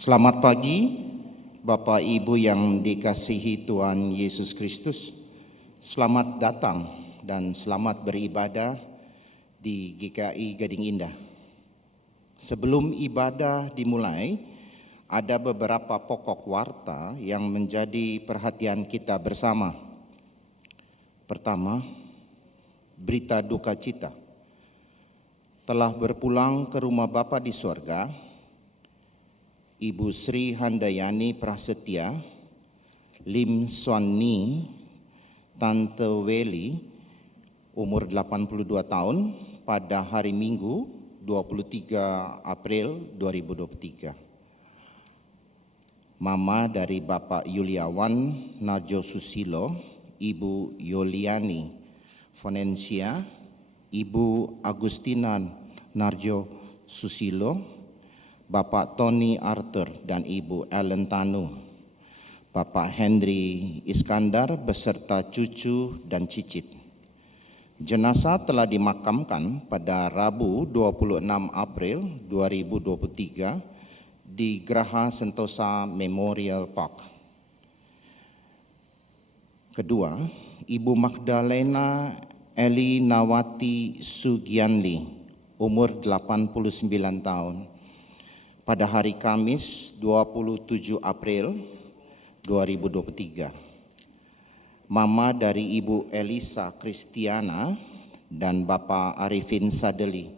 Selamat pagi, Bapak Ibu yang dikasihi Tuhan Yesus Kristus. Selamat datang dan selamat beribadah di GKI Gading Indah. Sebelum ibadah dimulai, ada beberapa pokok warta yang menjadi perhatian kita bersama. Pertama, berita duka cita. Telah berpulang ke rumah Bapa di sorga, Ibu Sri Handayani Prasetya, Lim Swan Ni, Tante Weli, umur 82 tahun pada hari Minggu 23 April 2023. Mama dari Bapak Yuliawan Narjo Susilo, Ibu Yoliani Fonensia, Ibu Agustina Narjo Susilo, Bapak Tony Arthur dan Ibu Ellen Tanu, Bapak Henry Iskandar beserta cucu dan cicit. Jenazah telah dimakamkan pada Rabu 26 April 2023 di Geraha Sentosa Memorial Park. Kedua, Ibu Magdalena Eli Nawati Sugianli, umur 89 tahun. Pada hari Kamis 27 April 2023, Mama dari Ibu Elisa Kristiana dan Bapak Arifin Sadeli,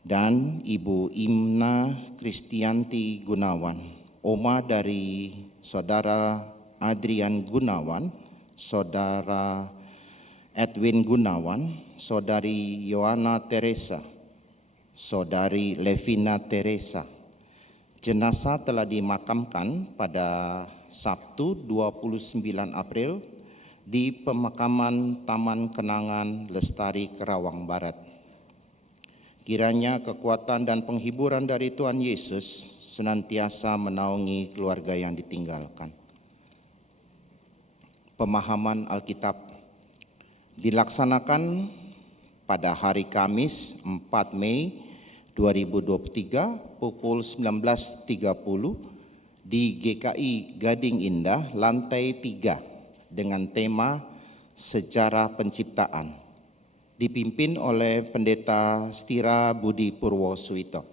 dan Ibu Imna Kristianti Gunawan, Oma dari Saudara Adrian Gunawan, Saudara Edwin Gunawan, Saudari Yohana Teresa, Saudari Levina Teresa. Jenazah telah dimakamkan pada Sabtu 29 April di pemakaman Taman Kenangan Lestari Kerawang Barat. Kiranya kekuatan dan penghiburan dari Tuhan Yesus senantiasa menaungi keluarga yang ditinggalkan. Pemahaman Alkitab dilaksanakan pada hari Kamis 4 Mei 2023 pukul 19.30 di GKI Gading Indah lantai 3 dengan tema Sejarah Penciptaan, dipimpin oleh Pendeta Stira Budi Purwosuito.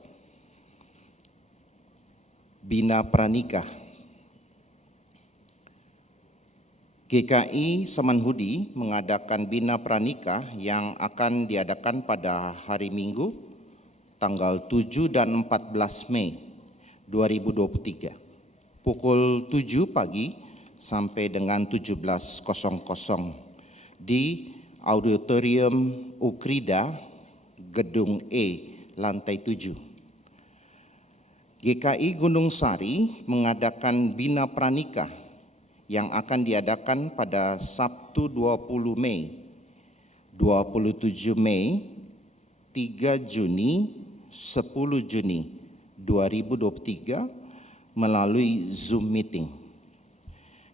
Bina Pranikah. GKI Samanhudi mengadakan Bina Pranikah yang akan diadakan pada hari Minggu tanggal 7 dan 14 Mei 2023 pukul 7 pagi sampai dengan 17.00 di Auditorium Ukrida Gedung E lantai 7. GKI Gunung Sari mengadakan Bina Pranikah yang akan diadakan pada Sabtu 20 Mei, 27 Mei, 3 Juni, 10 Juni 2023 melalui Zoom meeting.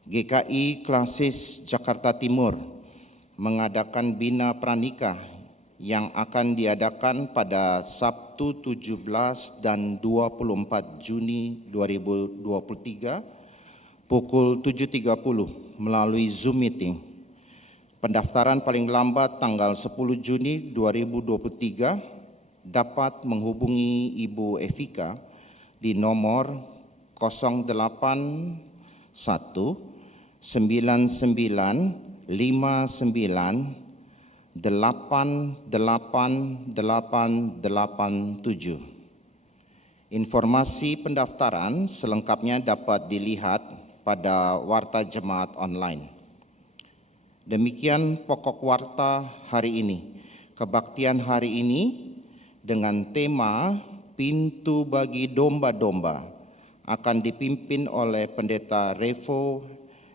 GKI Klasis Jakarta Timur mengadakan Bina Pranikah yang akan diadakan pada Sabtu 17 dan 24 Juni 2023 pukul 7.30 melalui Zoom meeting. Pendaftaran paling lambat tanggal 10 Juni 2023 dapat menghubungi Ibu Evika di nomor 081 99 59 88887. Informasi pendaftaran selengkapnya dapat dilihat pada Warta Jemaat Online. Demikian pokok warta hari ini. Kebaktian hari ini dengan tema Pintu Bagi Domba-Domba akan dipimpin oleh Pendeta Revo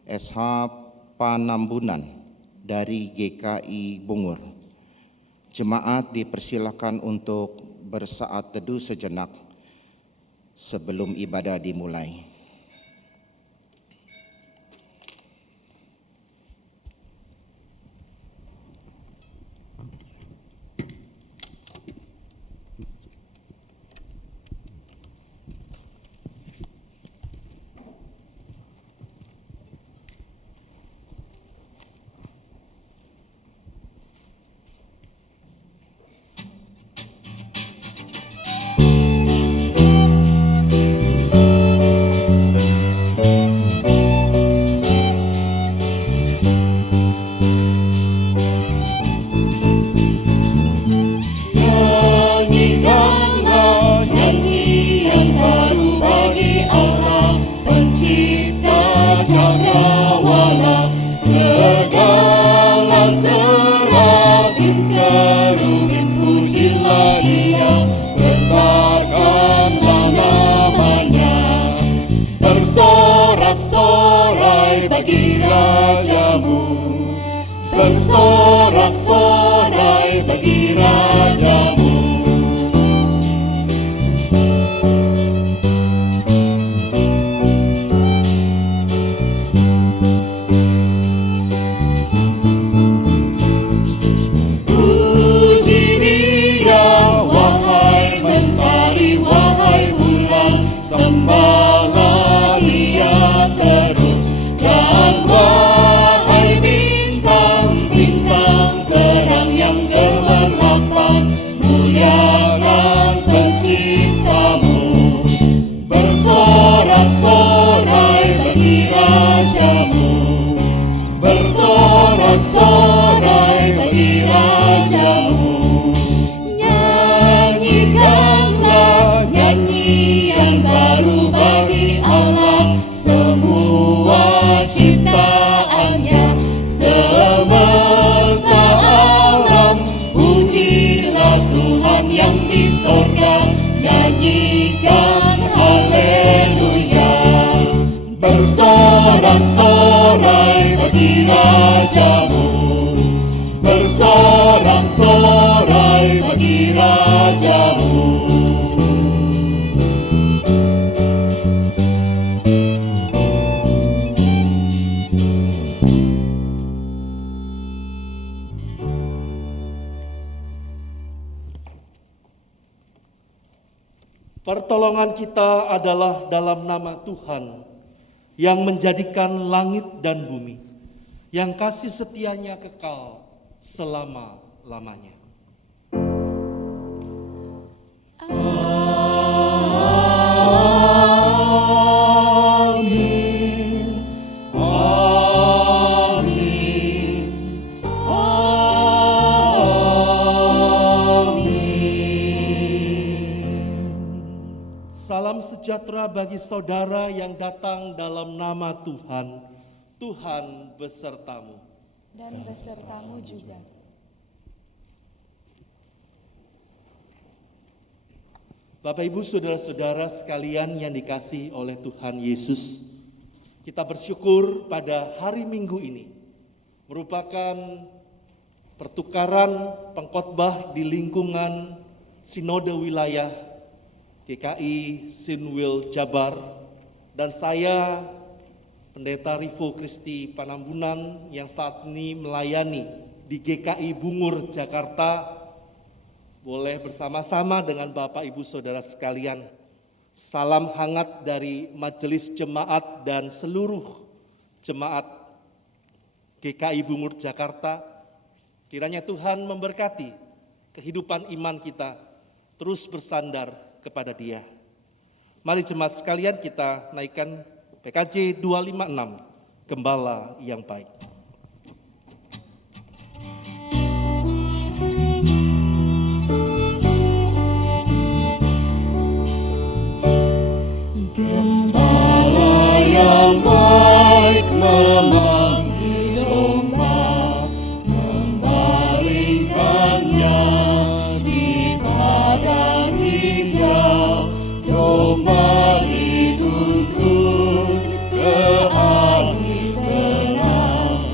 SH Panambunan dari GKI Bungur. Jemaat dipersilakan untuk bersaat teduh sejenak sebelum ibadah dimulai. bagi rajamu, bersorak-sorai bagi rajamu. Puji Dia, wahai mentari, wahai bulan, sembahlah Dia terus. Dan wahai bintang-bintang terang yang gemerlapan, muliakan Penciptamu. Bersorak-sorai bagi rajamu, bersorak-sorai bagi rajamu. Nyanyikanlah nyanyian baru bagi Allah, semua ciptaannya, semesta alam. Pujilah Tuhan yang di sorga, nyanyikan haleluya. Bersorak-sorai bagi rajamu, bersorak-sorai bagi rajamu. Pertolongan kita adalah dalam nama Tuhan yang menjadikan langit dan bumi, yang kasih setianya kekal selama-lamanya. Amin. Amin. Amin. Salam sejahtera bagi saudara yang datang dalam nama Tuhan. Tuhan besertamu. Dan besertamu juga. Bapak, Ibu, saudara-saudara sekalian yang dikasihi oleh Tuhan Yesus, kita bersyukur pada hari Minggu ini merupakan pertukaran pengkhotbah di lingkungan Sinode Wilayah GKI Sinwil Jabar, dan saya Pendeta Rivo Kristi Panambunan yang saat ini melayani di GKI Bungur Jakarta, boleh bersama-sama dengan Bapak Ibu Saudara sekalian. Salam hangat dari Majelis Jemaat dan seluruh jemaat GKI Bungur Jakarta. Kiranya Tuhan memberkati kehidupan iman kita terus bersandar kepada Dia. Mari jemaat sekalian kita naikkan PKJ 256, Gembala yang Baik. Gembala yang baik memanggil domba, membaringkannya di padang hijau. Domba dituntun ke air tenang,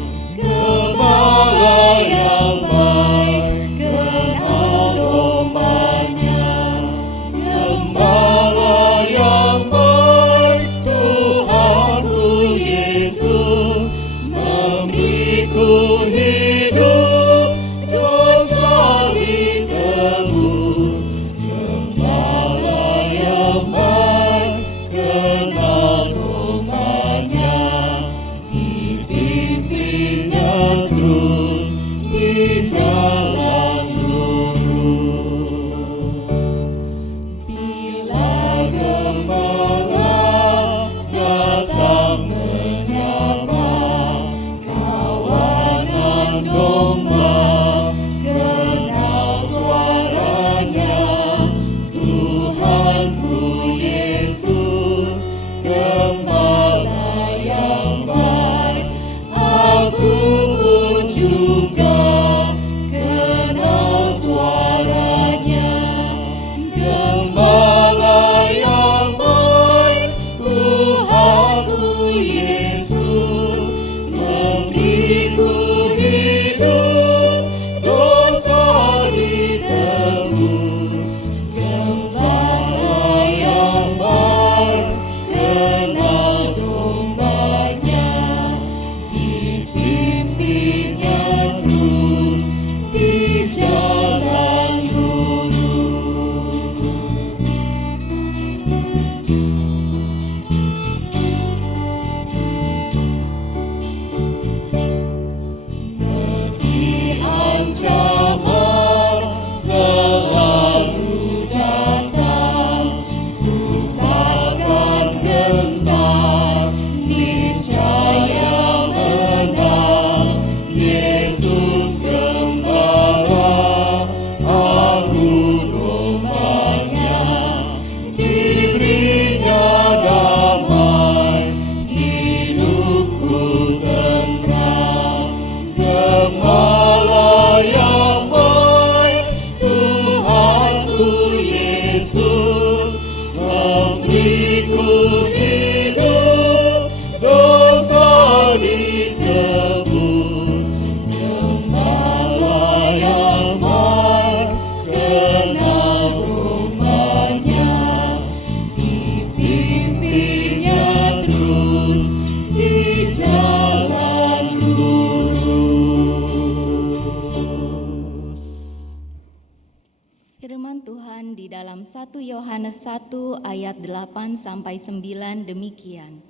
Yohanes 1 ayat 8-9 demikian.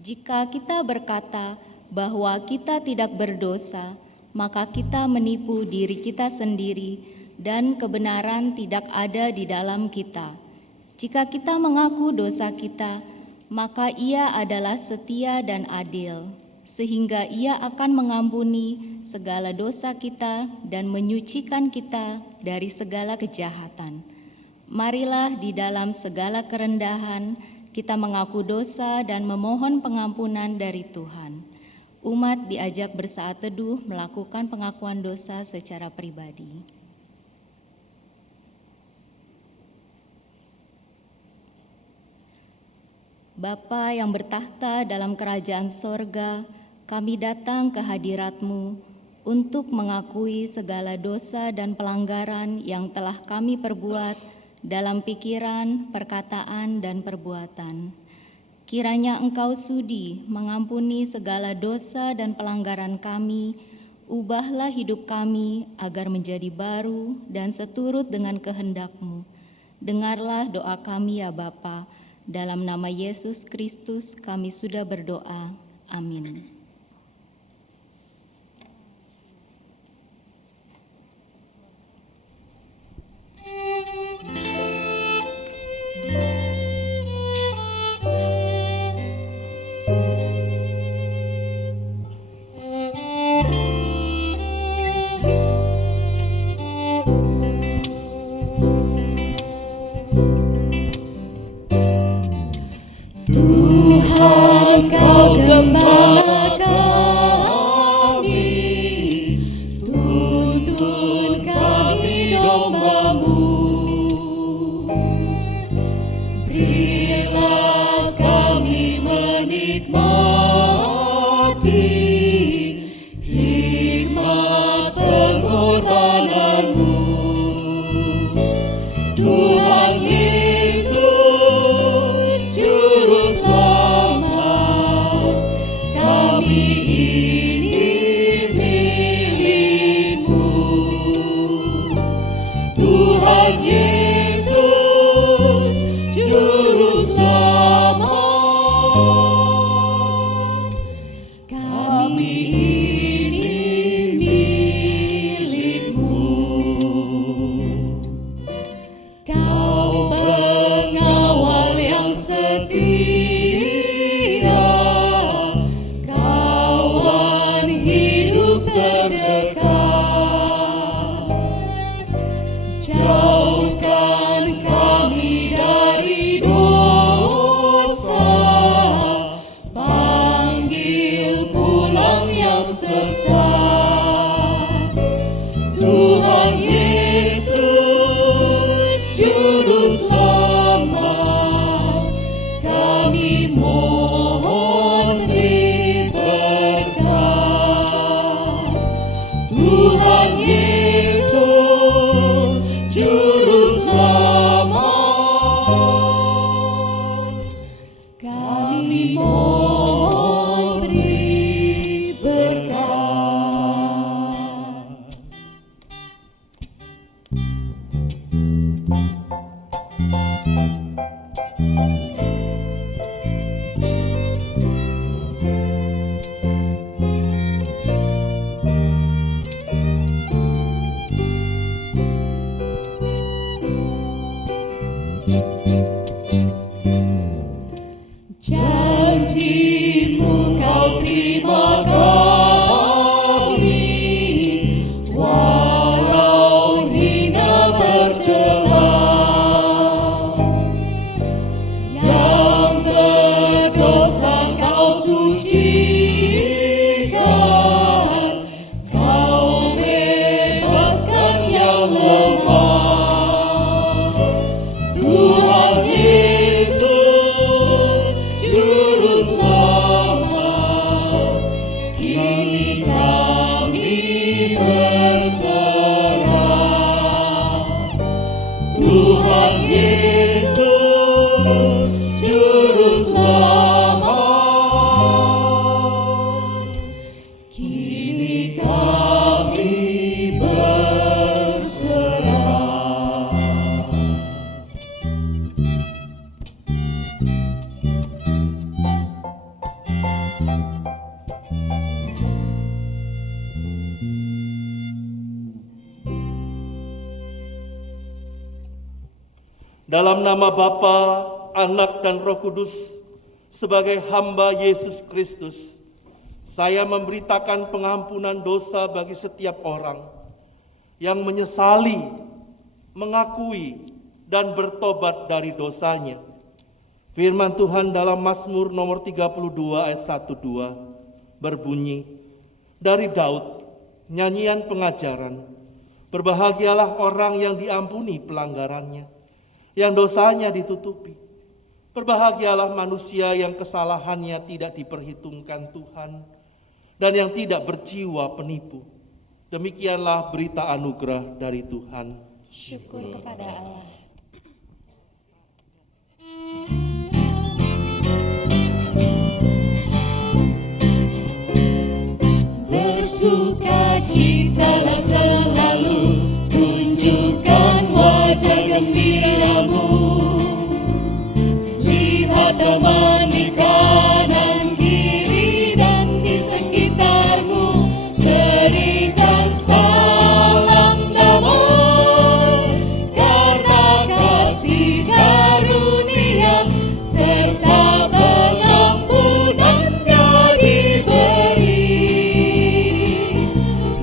Jika kita berkata bahwa kita tidak berdosa, maka kita menipu diri kita sendiri dan kebenaran tidak ada di dalam kita. Jika kita mengaku dosa kita, maka Ia adalah setia dan adil, sehingga Ia akan mengampuni segala dosa kita dan menyucikan kita dari segala kejahatan. Marilah di dalam segala kerendahan kita mengaku dosa dan memohon pengampunan dari Tuhan. Umat diajak bersaat teduh melakukan pengakuan dosa secara pribadi. Bapa yang bertahta dalam kerajaan sorga, kami datang ke hadirat-Mu untuk mengakui segala dosa dan pelanggaran yang telah kami perbuat dalam pikiran, perkataan, dan perbuatan. Kiranya Engkau sudi mengampuni segala dosa dan pelanggaran kami, ubahlah hidup kami agar menjadi baru dan seturut dengan kehendak-Mu. Dengarlah doa kami ya Bapa. Dalam nama Yesus Kristus kami sudah berdoa. Amin. Tuhan, Kau gembala kami, tuntun kami domba-Mu. Berilah kami menikmati hikmat pengorbanan-Mu. Tuhan Yesus, Juru Selamat, kami ini milik-Mu. Tuhan Yesus, Juru Selamat, kami ini milik-Mu. Kau pengawal yang setia, kawan hidup terdekat. Jauhkan kami dari dosa, panggil pulang yang sesat. Tuhan Yesus, Juru Selamat, kami mohon beri berkat. Tuhan Yesus, Juru Selamat, kami mohon beri berkat. Janji-Mu Kau terima kami, walau hina bercela. Yang berdosa Kau sucikan, Kau bebaskan yang lemah. Tuhan Yesus, Juru Selamat, Dalam nama Bapa, Anak, dan Roh Kudus, sebagai hamba Yesus Kristus, saya memberitakan pengampunan dosa bagi setiap orang yang menyesali, mengakui, dan bertobat dari dosanya. Firman Tuhan dalam Mazmur nomor 32 ayat 1-2 berbunyi, dari Daud, nyanyian pengajaran, berbahagialah orang yang diampuni pelanggarannya, yang dosanya ditutupi. Berbahagialah manusia yang kesalahannya tidak diperhitungkan Tuhan, dan yang tidak berjiwa penipu. Demikianlah berita anugerah dari Tuhan. Syukur kepada Allah. Bersukacitalah selalu, tunjukkan wajah gembiramu. Lihat teman di kanan kiri dan di sekitarmu, berikan salam damai, karena kasih karunia serta pengampunannya diberi.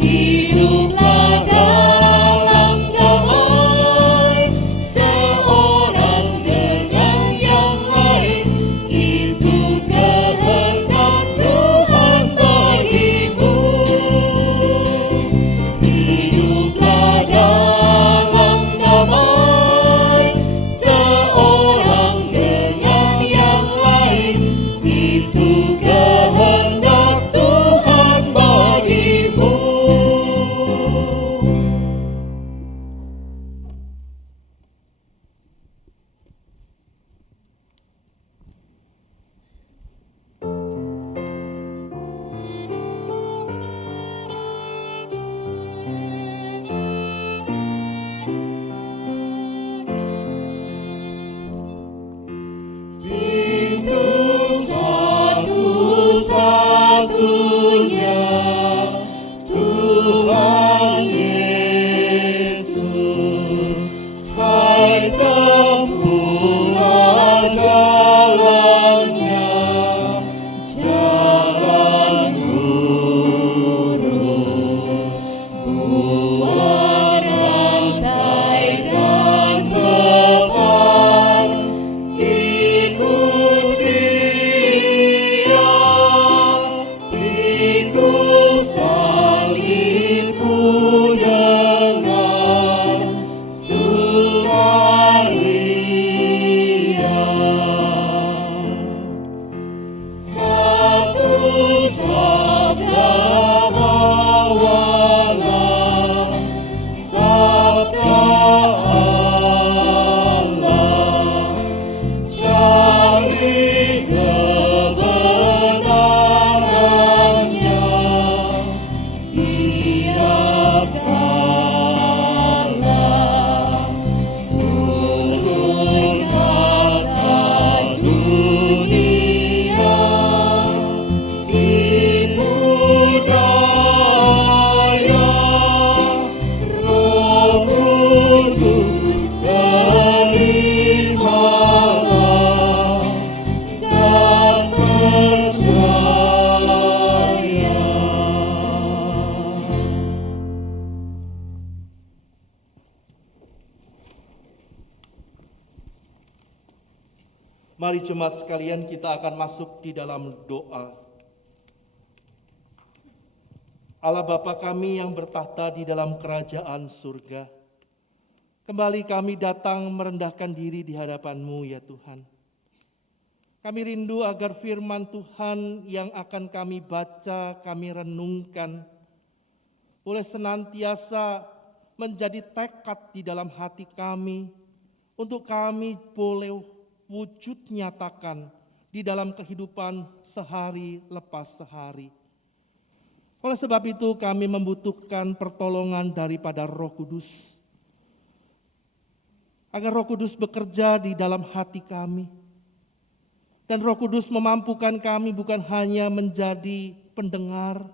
Hiduplah dalam damai, seorang dengan yang lain, itu kehendak Tuhan bagimu. Hiduplah dalam damai, seorang dengan yang lain, itu kehendak Tuhan bagimu. Pintu satu-satunya, Tuhan Yesus. Hai, tempuhlah jalannya, jalan lurus. Buang rantai dan beban, ikut Dia, pikul salibmu dengan sukaria. Satu sabda bawalah, sabda Allah, cari kebenarannya tiap kala. Tutur kata dunia, tipu daya, Roh Kudus terimalah dan percaya. Mari jemaat sekalian, kita akan masuk di dalam doa. Allah Bapa kami yang bertahta di dalam kerajaan surga, kembali kami datang merendahkan diri di hadapan-Mu ya Tuhan. Kami rindu agar firman Tuhan yang akan kami baca, kami renungkan, boleh senantiasa menjadi tekad di dalam hati kami, untuk kami boleh wujud nyatakan di dalam kehidupan sehari lepas sehari. Oleh sebab itu kami membutuhkan pertolongan daripada Roh Kudus, agar Roh Kudus bekerja di dalam hati kami. Dan Roh Kudus memampukan kami bukan hanya menjadi pendengar,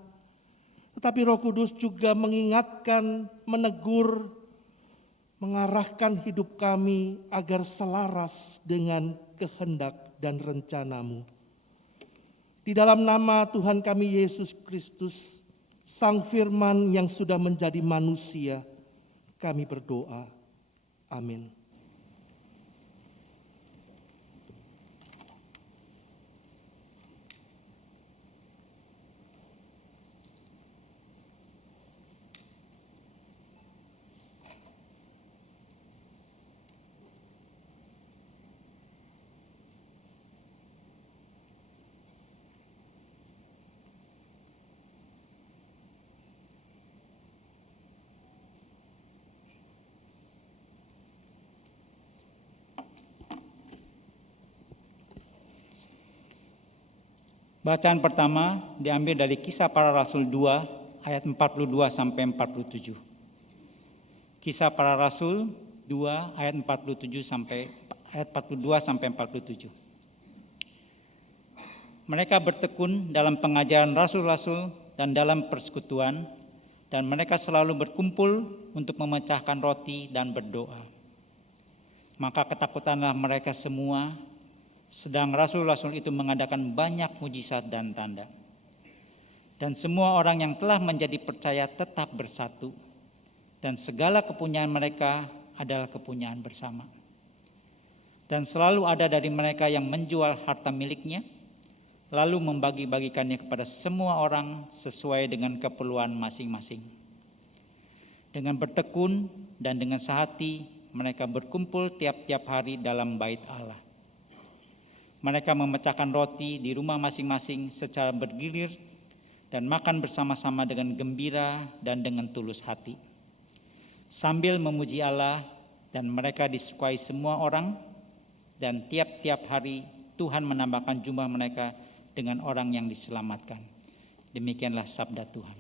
tetapi Roh Kudus juga mengingatkan, menegur, mengarahkan hidup kami agar selaras dengan kehendak dan rencana-Mu. Di dalam nama Tuhan kami Yesus Kristus, Sang Firman yang sudah menjadi manusia, kami berdoa. Amin. Bacaan pertama diambil dari Kisah Para Rasul 2 ayat 42 sampai 47. Kisah Para Rasul 2 ayat 47 sampai ayat 42 sampai 47. Mereka bertekun dalam pengajaran rasul-rasul dan dalam persekutuan, dan mereka selalu berkumpul untuk memecahkan roti dan berdoa. Maka ketakutanlah mereka semua, sedang rasul-rasul itu mengadakan banyak mujizat dan tanda. Dan semua orang yang telah menjadi percaya tetap bersatu, dan segala kepunyaan mereka adalah kepunyaan bersama. Dan selalu ada dari mereka yang menjual harta miliknya, lalu membagi-bagikannya kepada semua orang sesuai dengan keperluan masing-masing. Dengan bertekun dan dengan sehati, mereka berkumpul tiap-tiap hari dalam bait Allah. Mereka memecahkan roti di rumah masing-masing secara bergilir dan makan bersama-sama dengan gembira dan dengan tulus hati, sambil memuji Allah, dan mereka disukai semua orang, dan tiap-tiap hari Tuhan menambahkan jumlah mereka dengan orang yang diselamatkan. Demikianlah sabda Tuhan.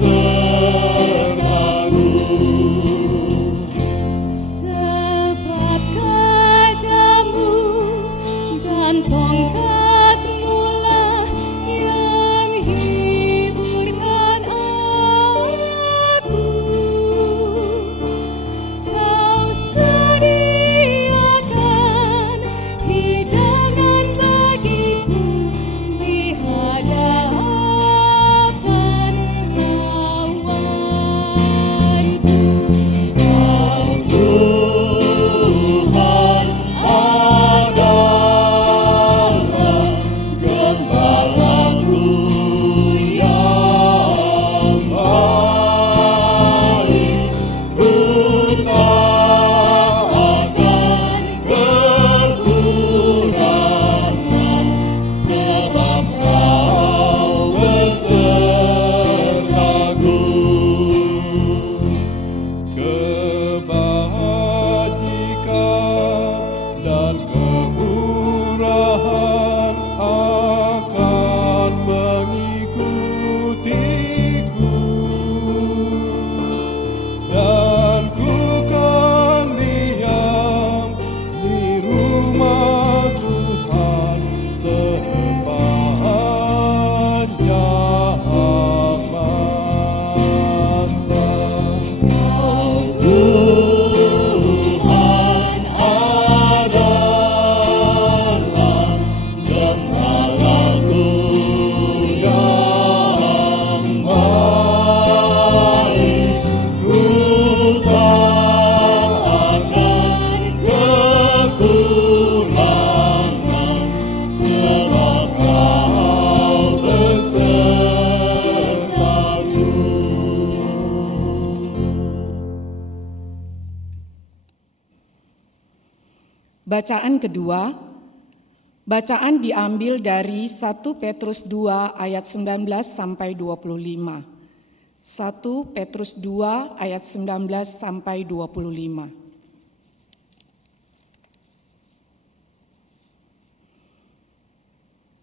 besertaku. Sebab kadamu dan tongkatmu lah yang hiburkan aku. Kau sediakan hidangan bagiku di hadapan lawanku. Kau Tuhan adalah gembalaku yang baik. Ku tak akan kekurangan, sebab Kau besertaku. Kebajikan dan kemurahan akan mengikutiku, dan ku kan diam di rumah Tuhan sepanjang masa. Tuhan adalah gembalaku yang baik. Ku tak akan kekurangan, sebab Kau besertaku. Bacaan kedua, bacaan diambil dari 1 Petrus 2 ayat 19 sampai 25. 1 Petrus 2 ayat 19 sampai 25.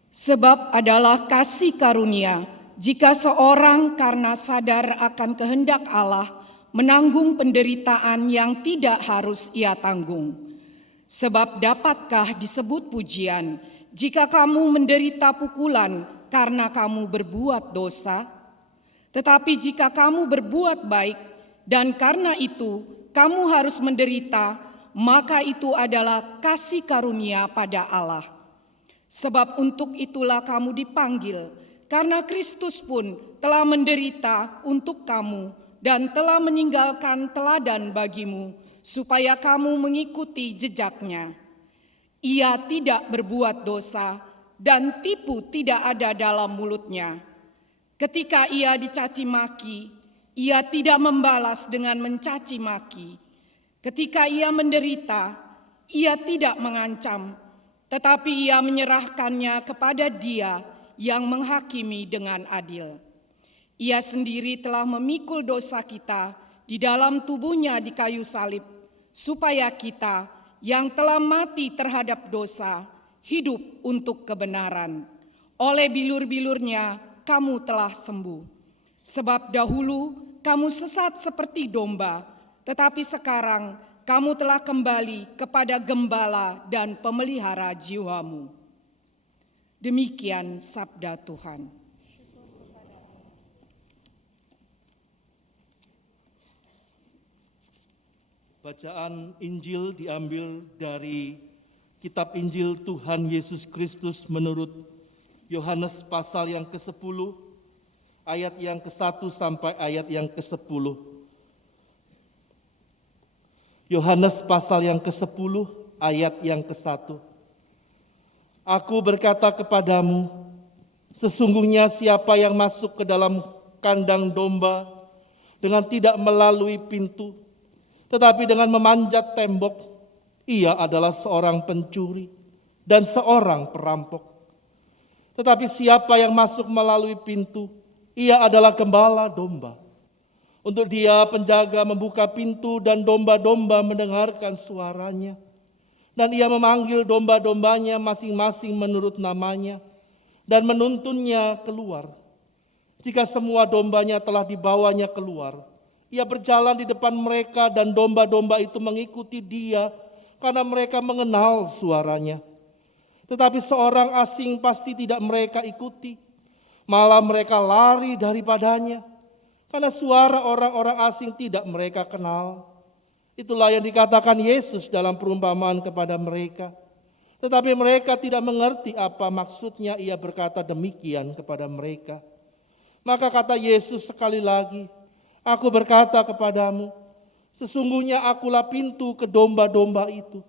Sebab adalah kasih karunia jika seorang karena sadar akan kehendak Allah menanggung penderitaan yang tidak harus ia tanggung. Sebab dapatkah disebut pujian jika kamu menderita pukulan karena kamu berbuat dosa? Tetapi jika kamu berbuat baik dan karena itu kamu harus menderita, maka itu adalah kasih karunia pada Allah. Sebab untuk itulah kamu dipanggil, karena Kristus pun telah menderita untuk kamu dan telah meninggalkan teladan bagimu, supaya kamu mengikuti jejaknya. Ia tidak berbuat dosa dan tipu tidak ada dalam mulutnya. Ketika ia dicaci maki, ia tidak membalas dengan mencaci maki. Ketika ia menderita, ia tidak mengancam, tetapi ia menyerahkannya kepada Dia yang menghakimi dengan adil. Ia sendiri telah memikul dosa kita di dalam tubuhnya di kayu salib, supaya kita yang telah mati terhadap dosa hidup untuk kebenaran. Oleh bilur-bilurnya kamu telah sembuh. Sebab dahulu kamu sesat seperti domba, tetapi sekarang kamu telah kembali kepada gembala dan pemelihara jiwamu. Demikian sabda Tuhan. Bacaan Injil diambil dari Kitab Injil Tuhan Yesus Kristus menurut Yohanes pasal yang ke-10, ayat yang ke-1 sampai ayat yang ke-10. Yohanes pasal yang ke-10, ayat yang ke-1. Aku berkata kepadamu, sesungguhnya siapa yang masuk ke dalam kandang domba dengan tidak melalui pintu, tetapi dengan memanjat tembok, ia adalah seorang pencuri dan seorang perampok. Tetapi siapa yang masuk melalui pintu, ia adalah gembala domba. Untuk dia penjaga membuka pintu dan domba-domba mendengarkan suaranya. Dan ia memanggil domba-dombanya masing-masing menurut namanya dan menuntunnya keluar. Jika semua dombanya telah dibawanya keluar, ia berjalan di depan mereka dan domba-domba itu mengikuti dia karena mereka mengenal suaranya. Tetapi seorang asing pasti tidak mereka ikuti, malah mereka lari daripadanya karena suara orang-orang asing tidak mereka kenal. Itulah yang dikatakan Yesus dalam perumpamaan kepada mereka. Tetapi mereka tidak mengerti apa maksudnya ia berkata demikian kepada mereka. Maka kata Yesus sekali lagi, "Aku berkata kepadamu, sesungguhnya akulah pintu ke domba-domba itu.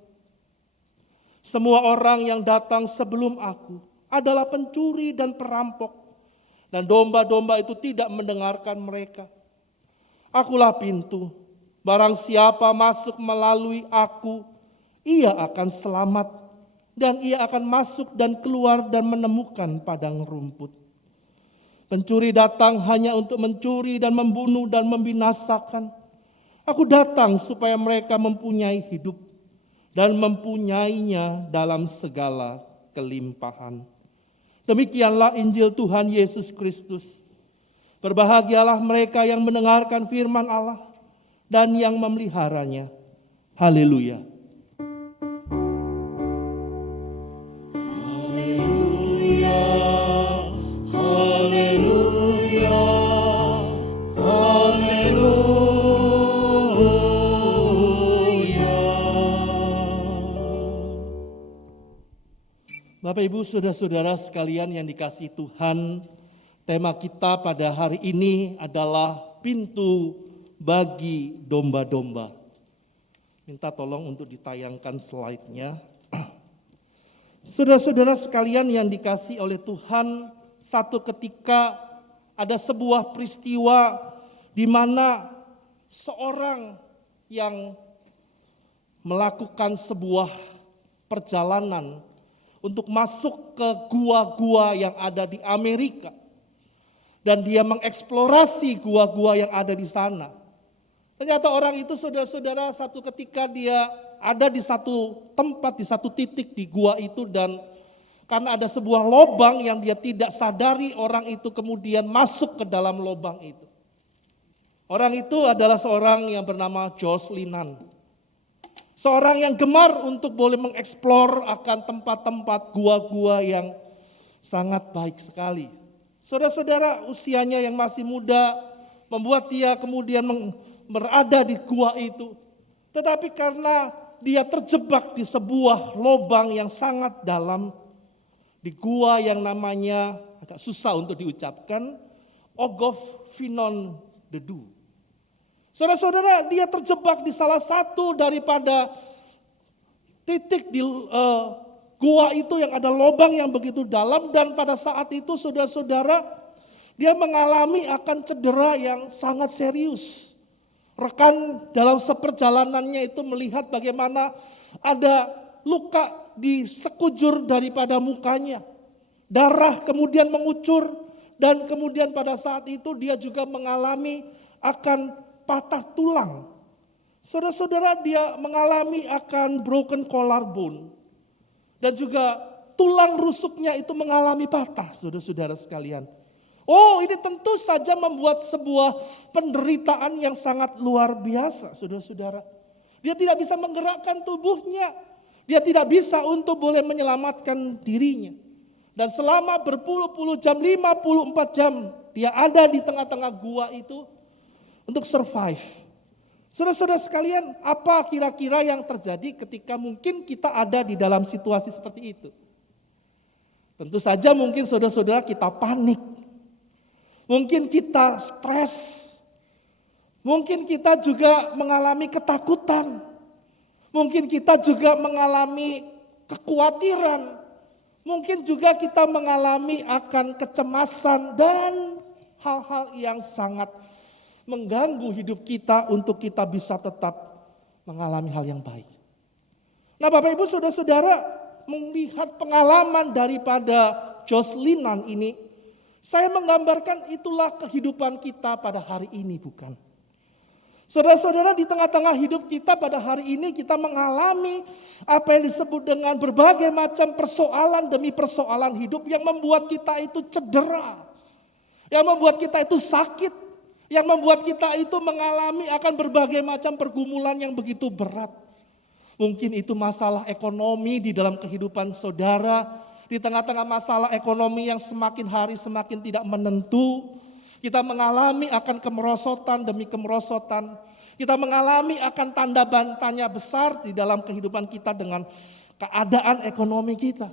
Semua orang yang datang sebelum aku adalah pencuri dan perampok, dan domba-domba itu tidak mendengarkan mereka. Akulah pintu. Barang siapa masuk melalui aku, ia akan selamat, dan ia akan masuk dan keluar dan menemukan padang rumput. Pencuri datang hanya untuk mencuri dan membunuh dan membinasakan. Aku datang supaya mereka mempunyai hidup dan mempunyainya dalam segala kelimpahan." Demikianlah Injil Tuhan Yesus Kristus. Berbahagialah mereka yang mendengarkan firman Allah dan yang memeliharanya. Haleluya. Bapak Ibu saudara-saudara sekalian yang dikasihi Tuhan, tema kita pada hari ini adalah pintu bagi domba-domba. Minta tolong untuk ditayangkan slide-nya. Saudara-saudara sekalian yang dikasihi oleh Tuhan, satu ketika ada sebuah peristiwa di mana seorang yang melakukan sebuah perjalanan untuk masuk ke gua-gua yang ada di Amerika. Dan dia mengeksplorasi gua-gua yang ada di sana. Ternyata orang itu saudara-saudara satu ketika dia ada di satu tempat, di satu titik di gua itu, dan karena ada sebuah lubang yang dia tidak sadari, orang itu kemudian masuk ke dalam lubang itu. Orang itu adalah seorang yang bernama Josh Linan. Seorang yang gemar untuk boleh mengeksplor akan tempat-tempat gua-gua yang sangat baik sekali. Saudara-saudara, usianya yang masih muda membuat dia kemudian berada di gua itu. Tetapi karena dia terjebak di sebuah lubang yang sangat dalam, di gua yang namanya agak susah untuk diucapkan, Ogof Finon Dedu. Saudara-saudara, dia terjebak di salah satu daripada titik di gua itu yang ada lubang yang begitu dalam, dan pada saat itu saudara-saudara, dia mengalami akan cedera yang sangat serius. Rekan dalam seperjalanannya itu melihat bagaimana ada luka di sekujur daripada mukanya. Darah kemudian mengucur, dan kemudian pada saat itu dia juga mengalami akan patah tulang. Saudara-saudara, dia mengalami akan broken collarbone. Dan juga tulang rusuknya itu mengalami patah, saudara-saudara sekalian. Oh, ini tentu saja membuat sebuah penderitaan yang sangat luar biasa, saudara-saudara. Dia tidak bisa menggerakkan tubuhnya. Dia tidak bisa untuk boleh menyelamatkan dirinya. Dan selama berpuluh-puluh jam, 54 jam, dia ada di tengah-tengah gua itu untuk survive. Saudara-saudara sekalian, apa kira-kira yang terjadi ketika mungkin kita ada di dalam situasi seperti itu? Tentu saja mungkin saudara-saudara kita panik. Mungkin kita stres. Mungkin kita juga mengalami ketakutan. Mungkin kita juga mengalami kekhawatiran. Mungkin juga kita mengalami akan kecemasan dan hal-hal yang sangat mengganggu hidup kita untuk kita bisa tetap mengalami hal yang baik. Nah, Bapak Ibu saudara-saudara, melihat pengalaman daripada Josh Linan ini, saya menggambarkan itulah kehidupan kita pada hari ini, bukan? Saudara-saudara, di tengah-tengah hidup kita pada hari ini kita mengalami apa yang disebut dengan berbagai macam persoalan demi persoalan hidup yang membuat kita itu cedera. yang membuat kita itu sakit, yang membuat kita itu mengalami akan berbagai macam pergumulan yang begitu berat. Mungkin itu masalah ekonomi di dalam kehidupan saudara, di tengah-tengah masalah ekonomi yang semakin hari semakin tidak menentu, kita mengalami akan kemerosotan demi kemerosotan. Kita mengalami akan tanda tanya besar di dalam kehidupan kita dengan keadaan ekonomi kita.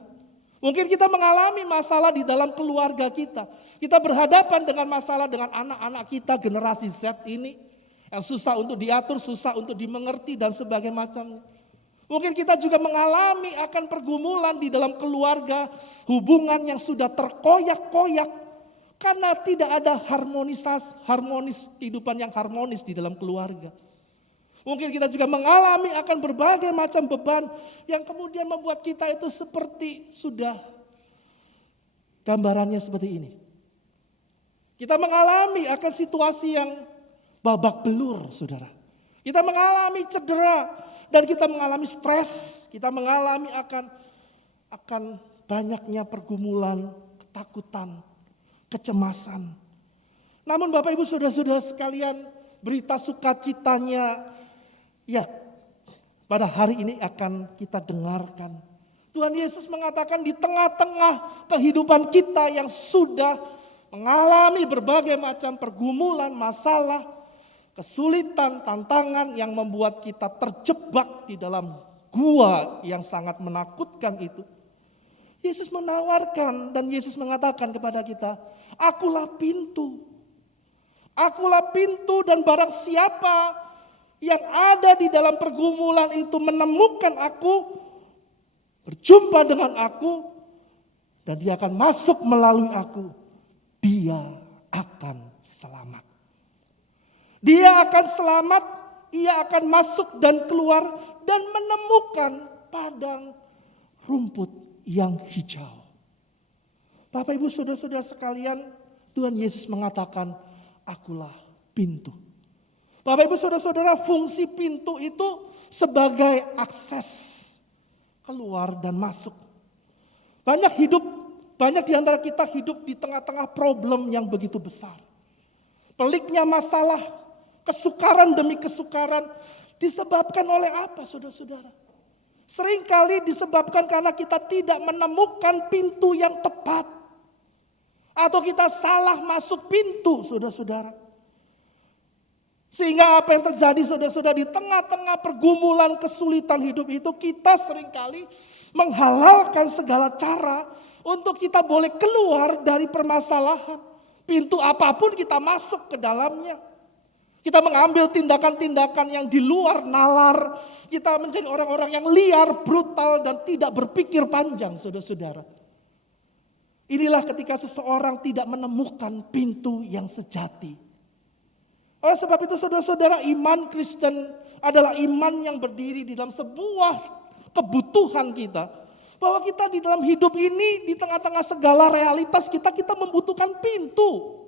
Mungkin kita mengalami masalah di dalam keluarga kita. Kita berhadapan dengan masalah dengan anak-anak kita generasi Z ini. Yang susah untuk diatur, susah untuk dimengerti dan sebagainya macamnya. Mungkin kita juga mengalami akan pergumulan di dalam keluarga. Hubungan yang sudah terkoyak-koyak. Karena tidak ada harmonis kehidupan yang harmonis di dalam keluarga. Mungkin kita juga mengalami akan berbagai macam beban yang kemudian membuat kita itu seperti sudah gambarannya seperti ini. Kita mengalami akan situasi yang babak belur, saudara. Kita mengalami cedera dan kita mengalami stres. Kita mengalami akan banyaknya pergumulan, ketakutan, kecemasan. Namun Bapak Ibu Saudara-saudara sekalian, berita sukacitanya ya pada hari ini akan kita dengarkan. Tuhan Yesus mengatakan di tengah-tengah kehidupan kita yang sudah mengalami berbagai macam pergumulan, masalah, kesulitan, tantangan yang membuat kita terjebak di dalam gua yang sangat menakutkan itu. Yesus menawarkan dan Yesus mengatakan kepada kita, akulah pintu. Akulah pintu dan barang siapa yang ada di dalam pergumulan itu menemukan aku, berjumpa dengan aku, dan dia akan masuk melalui aku, dia akan selamat. Dia akan selamat, ia akan masuk dan keluar dan menemukan padang rumput yang hijau. Bapak Ibu Saudara-saudara sekalian, Tuhan Yesus mengatakan, akulah pintu. Bapak Ibu Saudara-saudara, fungsi pintu itu sebagai akses keluar dan masuk. Banyak di antara kita hidup di tengah-tengah problem yang begitu besar. Peliknya masalah, kesukaran demi kesukaran disebabkan oleh apa, saudara-saudara? Seringkali disebabkan karena kita tidak menemukan pintu yang tepat. Atau kita salah masuk pintu, saudara-saudara. Sehingga apa yang terjadi, saudara-saudara, di tengah-tengah pergumulan kesulitan hidup itu, kita seringkali menghalalkan segala cara untuk kita boleh keluar dari permasalahan. Pintu apapun kita masuk ke dalamnya. Kita mengambil tindakan-tindakan yang di luar nalar. Kita menjadi orang-orang yang liar, brutal, dan tidak berpikir panjang, saudara-saudara. Inilah ketika seseorang tidak menemukan pintu yang sejati. Oleh sebab itu, saudara-saudara, iman Kristen adalah iman yang berdiri di dalam sebuah kebutuhan kita. Bahwa kita di dalam hidup ini, di tengah-tengah segala realitas kita membutuhkan pintu.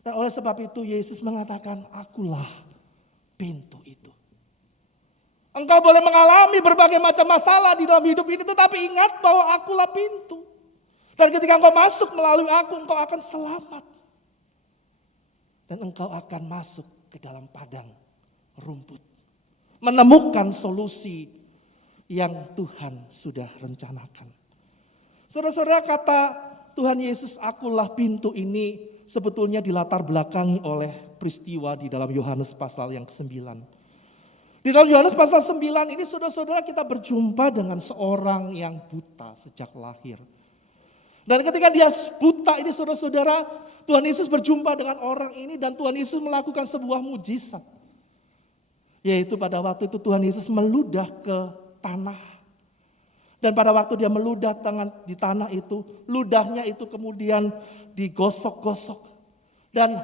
Dan oleh sebab itu Yesus mengatakan, akulah pintu itu. Engkau boleh mengalami berbagai macam masalah di dalam hidup ini, tetapi ingat bahwa akulah pintu. Dan ketika engkau masuk melalui aku, engkau akan selamat. Dan engkau akan masuk ke dalam padang rumput. Menemukan solusi yang Tuhan sudah rencanakan. Saudara-saudara, kata Tuhan Yesus, akulah pintu ini sebetulnya dilatar belakangi oleh peristiwa di dalam Yohanes pasal yang ke-9. Di dalam Yohanes pasal 9 ini, saudara-saudara, kita berjumpa dengan seorang yang buta sejak lahir. Dan ketika dia buta ini, saudara-saudara, Tuhan Yesus berjumpa dengan orang ini dan Tuhan Yesus melakukan sebuah mujizat. Yaitu pada waktu itu Tuhan Yesus meludah ke tanah. Dan pada waktu dia meludah di tanah itu, ludahnya itu kemudian digosok-gosok. Dan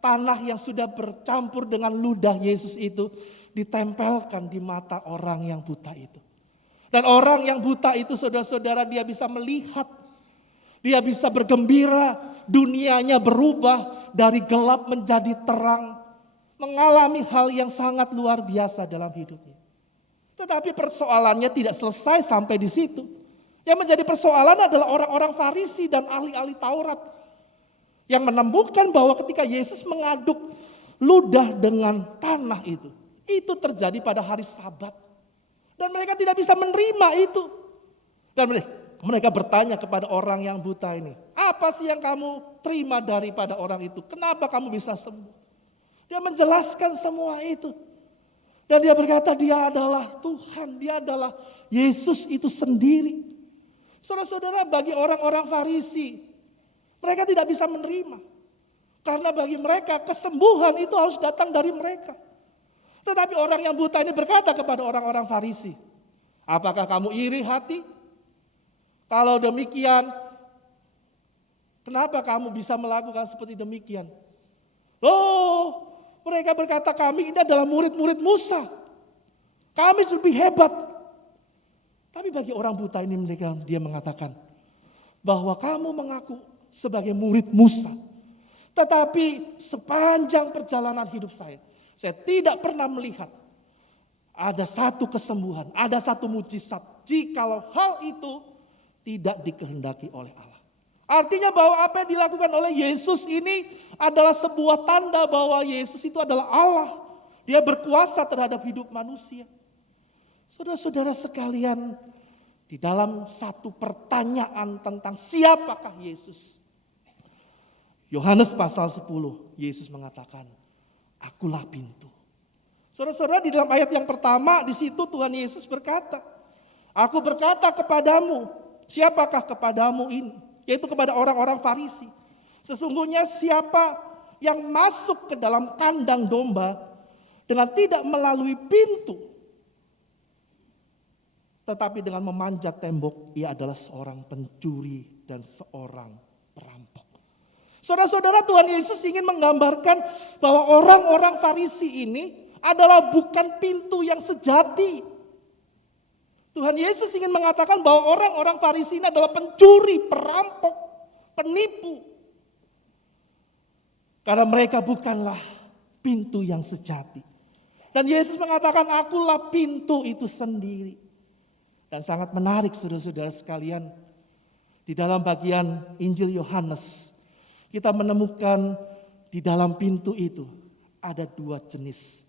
tanah yang sudah bercampur dengan ludah Yesus itu ditempelkan di mata orang yang buta itu. Dan orang yang buta itu, saudara-saudara, dia bisa melihat, dia bisa bergembira, dunianya berubah dari gelap menjadi terang, mengalami hal yang sangat luar biasa dalam hidupnya. Tetapi persoalannya tidak selesai sampai di situ. Yang menjadi persoalan adalah orang-orang Farisi dan ahli-ahli Taurat. Yang menemukan bahwa ketika Yesus mengaduk ludah dengan tanah itu terjadi pada hari Sabat. Dan mereka tidak bisa menerima itu. Dan mereka bertanya kepada orang yang buta ini, apa sih yang kamu terima daripada orang itu? Kenapa kamu bisa sembuh? Dia menjelaskan semua itu. Dan dia berkata dia adalah Tuhan, dia adalah Yesus itu sendiri. Saudara-saudara, bagi orang-orang Farisi, mereka tidak bisa menerima. Karena bagi mereka kesembuhan itu harus datang dari mereka. Tetapi orang yang buta ini berkata kepada orang-orang Farisi, apakah kamu iri hati? Kalau demikian, kenapa kamu bisa melakukan seperti demikian? Oh, mereka berkata kami ini adalah murid-murid Musa. Kami lebih hebat. Tapi bagi orang buta ini dia mengatakan bahwa kamu mengaku sebagai murid Musa. Tetapi sepanjang perjalanan hidup saya tidak pernah melihat ada satu kesembuhan, ada satu mujizat. Jikalau hal itu tidak dikehendaki oleh Allah. Artinya bahwa apa yang dilakukan oleh Yesus ini adalah sebuah tanda bahwa Yesus itu adalah Allah. Dia berkuasa terhadap hidup manusia. Saudara-saudara sekalian, di dalam satu pertanyaan tentang siapakah Yesus. Yohanes pasal 10, Yesus mengatakan, akulah pintu. Saudara-saudara, di dalam ayat yang pertama di situ Tuhan Yesus berkata, aku berkata kepadamu, siapakah kepadamu ini? Yaitu kepada orang-orang Farisi. Sesungguhnya siapa yang masuk ke dalam kandang domba dengan tidak melalui pintu, tetapi dengan memanjat tembok, ia adalah seorang pencuri dan seorang perampok. Saudara-saudara, Tuhan Yesus ingin menggambarkan bahwa orang-orang Farisi ini adalah bukan pintu yang sejati. Tuhan Yesus ingin mengatakan bahwa orang-orang Farisi ini adalah pencuri, perampok, penipu. Karena mereka bukanlah pintu yang sejati. Dan Yesus mengatakan, akulah pintu itu sendiri. Dan sangat menarik saudara-saudara sekalian, di dalam bagian Injil Yohanes, kita menemukan di dalam pintu itu ada dua jenis.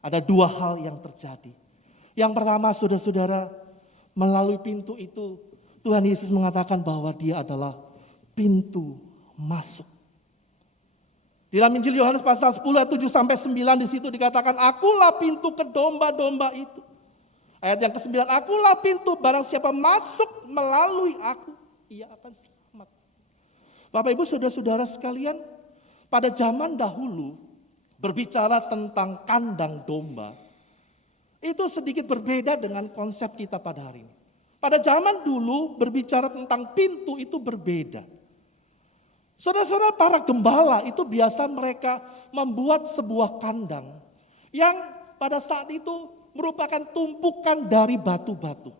Ada dua hal yang terjadi. Yang pertama, saudara-saudara, melalui pintu itu Tuhan Yesus mengatakan bahwa dia adalah pintu masuk. Di dalam Injil Yohanes pasal 10 ayat 7 sampai 9 di situ dikatakan, akulah pintu ke domba-domba itu. Ayat yang ke-9, akulah pintu, barang siapa masuk melalui aku, ia akan selamat. Bapak Ibu saudara-saudara sekalian, pada zaman dahulu berbicara tentang kandang domba, itu sedikit berbeda dengan konsep kita pada hari ini. Pada zaman dulu berbicara tentang pintu itu berbeda. Saudara-saudara, para gembala itu biasa mereka membuat sebuah kandang yang pada saat itu merupakan tumpukan dari batu-batu.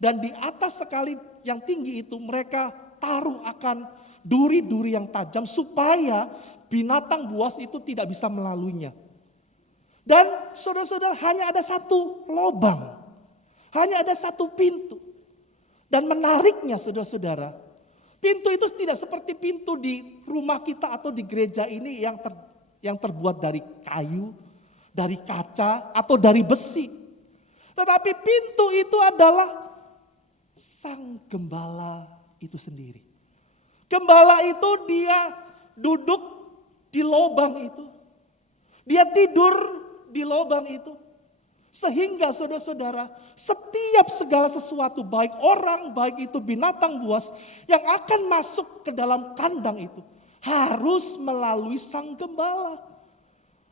Dan di atas sekali yang tinggi itu mereka taruh akan duri-duri yang tajam supaya binatang buas itu tidak bisa melaluinya. Dan saudara-saudara, hanya ada satu lubang, hanya ada satu pintu. Dan menariknya saudara-saudara, pintu itu tidak seperti pintu di rumah kita atau di gereja ini yang terbuat dari kayu, dari kaca atau dari besi. Tetapi pintu itu adalah sang gembala itu sendiri. Gembala itu dia duduk di lubang itu. Dia tidur di lubang itu. Sehingga saudara-saudara, setiap segala sesuatu, baik orang, baik itu binatang buas yang akan masuk ke dalam kandang itu, harus melalui sang gembala.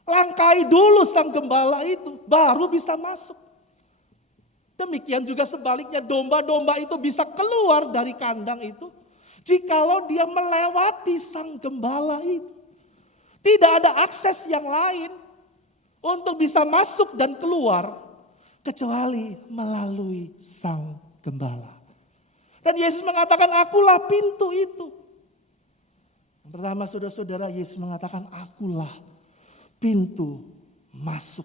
Langkai dulu sang gembala itu, baru bisa masuk. Demikian juga sebaliknya, domba-domba itu bisa keluar dari kandang itu jikalau dia melewati sang gembala itu. Tidak ada akses yang lain untuk bisa masuk dan keluar kecuali melalui sang gembala. Dan Yesus mengatakan, akulah pintu itu. Yang pertama saudara-saudara, Yesus mengatakan, akulah pintu masuk.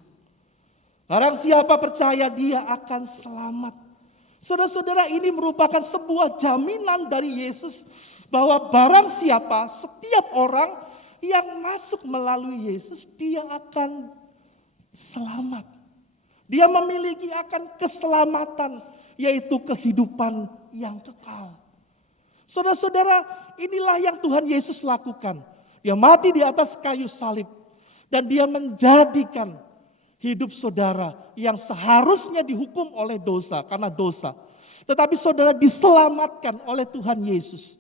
Barang siapa percaya dia akan selamat. Saudara-saudara, ini merupakan sebuah jaminan dari Yesus Bahwa barang siapa, setiap orang yang masuk melalui Yesus, dia akan selamat. Dia memiliki akan keselamatan, yaitu kehidupan yang kekal. Saudara-saudara, inilah yang Tuhan Yesus lakukan. Dia mati di atas kayu salib. Dan dia menjadikan hidup saudara yang seharusnya dihukum oleh dosa karena dosa. Tetapi saudara diselamatkan oleh Tuhan Yesus.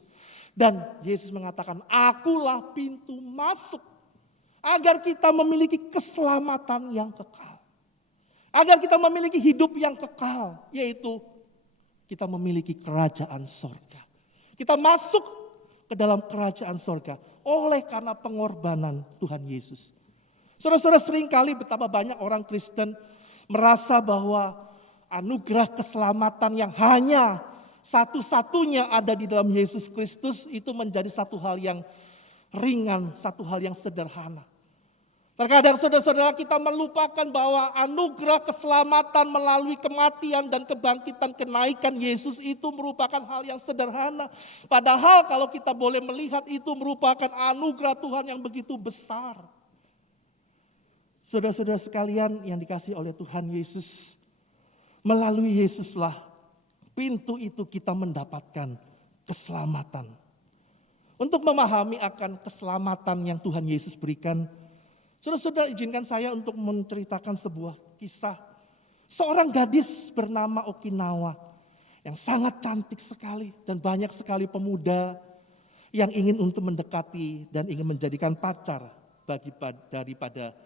Dan Yesus mengatakan, akulah pintu masuk. Agar kita memiliki keselamatan yang kekal. Agar kita memiliki hidup yang kekal. Yaitu kita memiliki kerajaan sorga. Kita masuk ke dalam kerajaan sorga oleh karena pengorbanan Tuhan Yesus. Saudara-saudara, seringkali betapa banyak orang Kristen merasa bahwa anugerah keselamatan yang hanya satu-satunya ada di dalam Yesus Kristus itu menjadi satu hal yang ringan, satu hal yang sederhana. Terkadang saudara-saudara kita melupakan bahwa anugerah keselamatan melalui kematian dan kebangkitan kenaikan Yesus itu merupakan hal yang sederhana. Padahal kalau kita boleh melihat itu merupakan anugerah Tuhan yang begitu besar. Saudara-saudara sekalian yang dikasihi oleh Tuhan Yesus, melalui Yesuslah pintu itu kita mendapatkan keselamatan. Untuk memahami akan keselamatan yang Tuhan Yesus berikan, saudara-saudara izinkan saya untuk menceritakan sebuah kisah. Seorang gadis bernama Okinawa yang sangat cantik sekali dan banyak sekali pemuda yang ingin untuk mendekati dan ingin menjadikan pacar daripada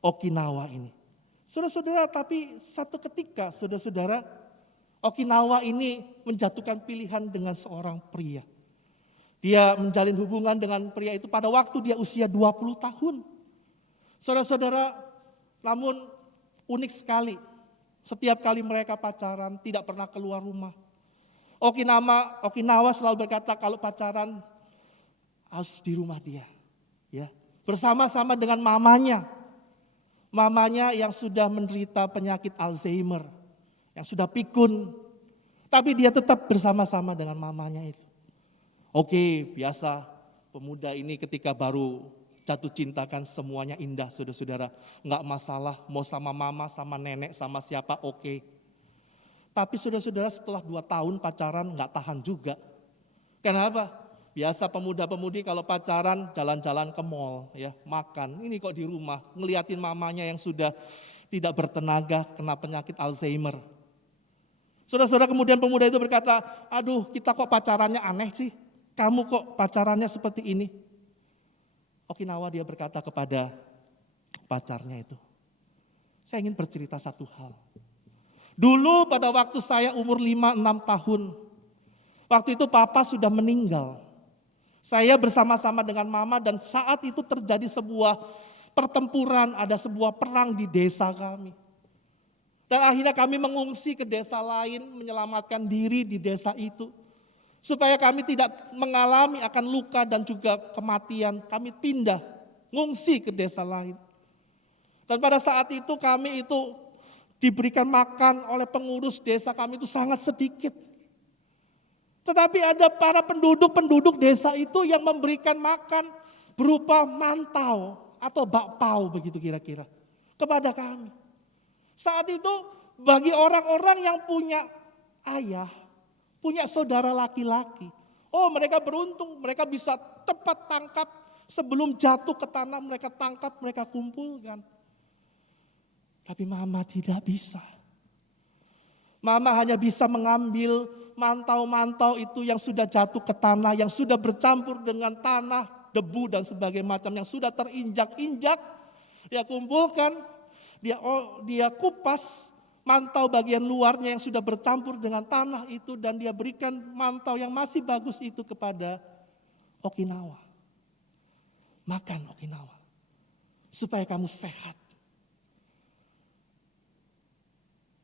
Okinawa ini. Saudara-saudara, tapi satu ketika saudara-saudara Okinawa ini menjatuhkan pilihan dengan seorang pria. Dia menjalin hubungan dengan pria itu pada waktu dia usia 20 tahun. Saudara-saudara, namun unik sekali. Setiap kali mereka pacaran tidak pernah keluar rumah. Okinawa selalu berkata kalau pacaran harus di rumah dia. Ya, bersama-sama dengan mamanya. Mamanya yang sudah menderita penyakit Alzheimer. Yang sudah pikun. Tapi dia tetap bersama-sama dengan mamanya itu. Oke, biasa pemuda ini ketika baru jatuh cinta kan semuanya indah saudara-saudara. Enggak masalah mau sama mama, sama nenek, sama siapa oke. Tapi saudara-saudara setelah 2 tahun pacaran enggak tahan juga. Kenapa? Biasa pemuda-pemudi kalau pacaran jalan-jalan ke mall ya, makan. Ini kok di rumah ngeliatin mamanya yang sudah tidak bertenaga kena penyakit Alzheimer. Saudara-saudara kemudian pemuda itu berkata, aduh kita kok pacarannya aneh sih. Kamu kok pacarannya seperti ini? Okinawa dia berkata kepada pacarnya itu. Saya ingin bercerita satu hal. Dulu pada waktu saya umur 5-6 tahun. Waktu itu papa sudah meninggal. Saya bersama-sama dengan mama dan saat itu terjadi sebuah pertempuran, ada sebuah perang di desa kami. Dan akhirnya kami mengungsi ke desa lain, menyelamatkan diri di desa itu. Supaya kami tidak mengalami akan luka dan juga kematian, kami pindah, ngungsi ke desa lain. Dan pada saat itu kami itu diberikan makan oleh pengurus desa kami itu sangat sedikit. Tetapi ada para penduduk desa itu yang memberikan makan berupa mantau atau bakpao begitu kira-kira kepada kami. Saat itu bagi orang-orang yang punya ayah, punya saudara laki-laki. Oh mereka beruntung, mereka bisa cepat tangkap sebelum jatuh ke tanah mereka tangkap, mereka kumpulkan. Tapi mama tidak bisa. Mama hanya bisa mengambil mantau-mantau itu yang sudah jatuh ke tanah, yang sudah bercampur dengan tanah, debu dan sebagainya macam yang sudah terinjak-injak. Dia kumpulkan, dia kupas mantau bagian luarnya yang sudah bercampur dengan tanah itu dan dia berikan mantau yang masih bagus itu kepada Okinawa. Makan Okinawa supaya kamu sehat.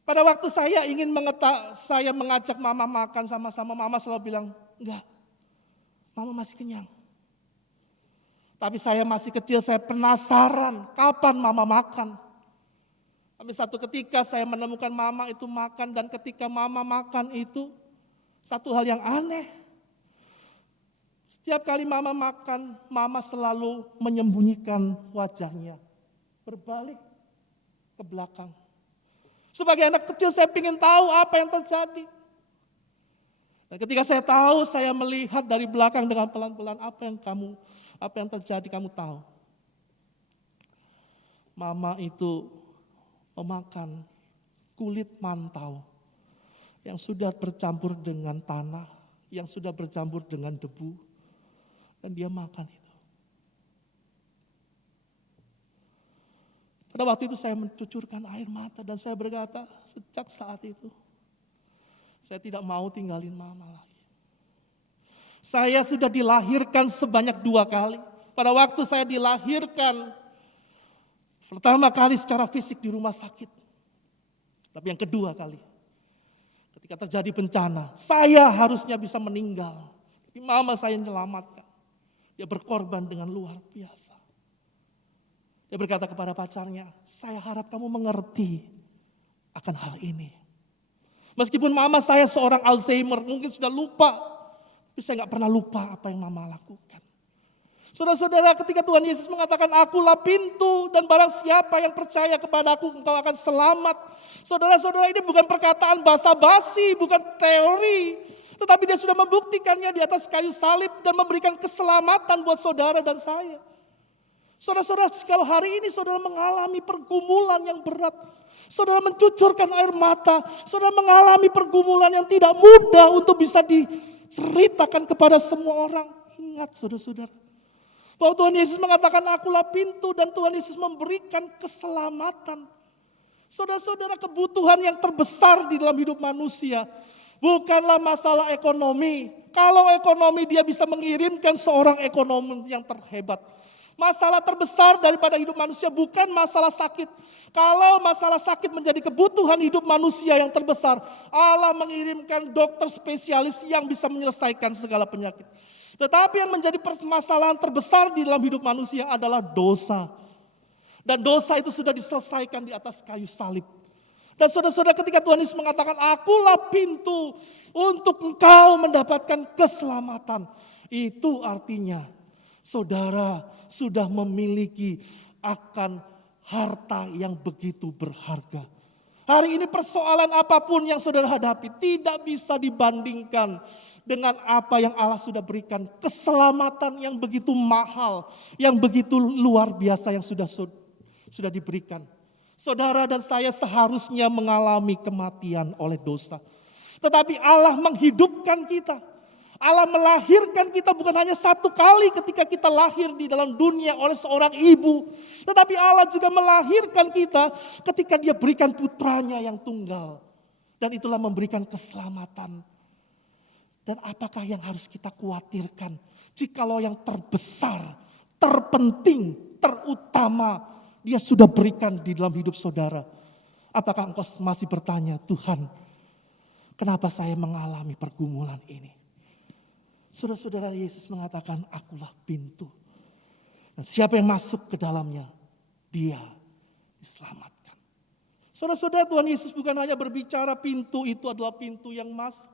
Pada waktu saya ingin saya mengajak mama makan sama-sama, mama selalu bilang, enggak, mama masih kenyang. Tapi saya masih kecil, saya penasaran kapan mama makan. Tapi satu ketika saya menemukan mama itu makan dan ketika mama makan itu satu hal yang aneh. Tiap kali mama makan, mama selalu menyembunyikan wajahnya, berbalik ke belakang. Sebagai anak kecil saya ingin tahu apa yang terjadi. Dan ketika saya tahu, saya melihat dari belakang dengan pelan-pelan apa yang terjadi kamu tahu. Mama itu memakan kulit mantau yang sudah bercampur dengan tanah, yang sudah bercampur dengan debu. Dan dia makan itu. Pada waktu itu saya mencucurkan air mata dan saya berkata, sejak saat itu saya tidak mau tinggalin mama lagi. Saya sudah dilahirkan sebanyak 2 kali. Pada waktu saya dilahirkan, pertama kali secara fisik di rumah sakit. Tapi yang kedua kali, ketika terjadi bencana, saya harusnya bisa meninggal. Tapi mama saya menyelamatkan. Dia berkorban dengan luar biasa. Dia berkata kepada pacarnya, saya harap kamu mengerti akan hal ini. Meskipun mama saya seorang Alzheimer, mungkin sudah lupa. Tapi saya gak pernah lupa apa yang mama lakukan. Saudara-saudara, ketika Tuhan Yesus mengatakan, akulah pintu dan barang siapa yang percaya kepadaku, engkau akan selamat. Saudara-saudara, ini bukan perkataan basa-basi, bukan teori. Tetapi dia sudah membuktikannya di atas kayu salib dan memberikan keselamatan buat saudara dan saya. Saudara-saudara, kalau hari ini saudara mengalami pergumulan yang berat, saudara mencucurkan air mata, saudara mengalami pergumulan yang tidak mudah untuk bisa diceritakan kepada semua orang. Ingat saudara-saudara, bahwa Tuhan Yesus mengatakan akulah pintu dan Tuhan Yesus memberikan keselamatan. Saudara-saudara, kebutuhan yang terbesar di dalam hidup manusia bukanlah masalah ekonomi. Kalau ekonomi dia bisa mengirimkan seorang ekonom yang terhebat. Masalah terbesar daripada hidup manusia bukan masalah sakit. Kalau masalah sakit menjadi kebutuhan hidup manusia yang terbesar, Allah mengirimkan dokter spesialis yang bisa menyelesaikan segala penyakit. Tetapi yang menjadi permasalahan terbesar di dalam hidup manusia adalah dosa. Dan dosa itu sudah diselesaikan di atas kayu salib. Dan saudara-saudara, ketika Tuhan Yesus mengatakan, akulah pintu untuk engkau mendapatkan keselamatan. Itu artinya saudara sudah memiliki akan harta yang begitu berharga. Hari ini persoalan apapun yang saudara hadapi tidak bisa dibandingkan dengan apa yang Allah sudah berikan. Keselamatan yang begitu mahal, yang begitu luar biasa yang sudah diberikan. Saudara dan saya seharusnya mengalami kematian oleh dosa. Tetapi Allah menghidupkan kita. Allah melahirkan kita bukan hanya 1 kali ketika kita lahir di dalam dunia oleh seorang ibu. Tetapi Allah juga melahirkan kita ketika Dia berikan putranya yang tunggal. Dan itulah memberikan keselamatan. Dan apakah yang harus kita khawatirkan? Jikalau yang terbesar, terpenting, terutama Dia sudah berikan di dalam hidup saudara. Apakah engkau masih bertanya, Tuhan, kenapa saya mengalami pergumulan ini? Saudara-saudara, Yesus mengatakan, akulah pintu. Dan siapa yang masuk ke dalamnya, dia diselamatkan. Saudara-saudara, Tuhan Yesus bukan hanya berbicara pintu itu adalah pintu yang masuk.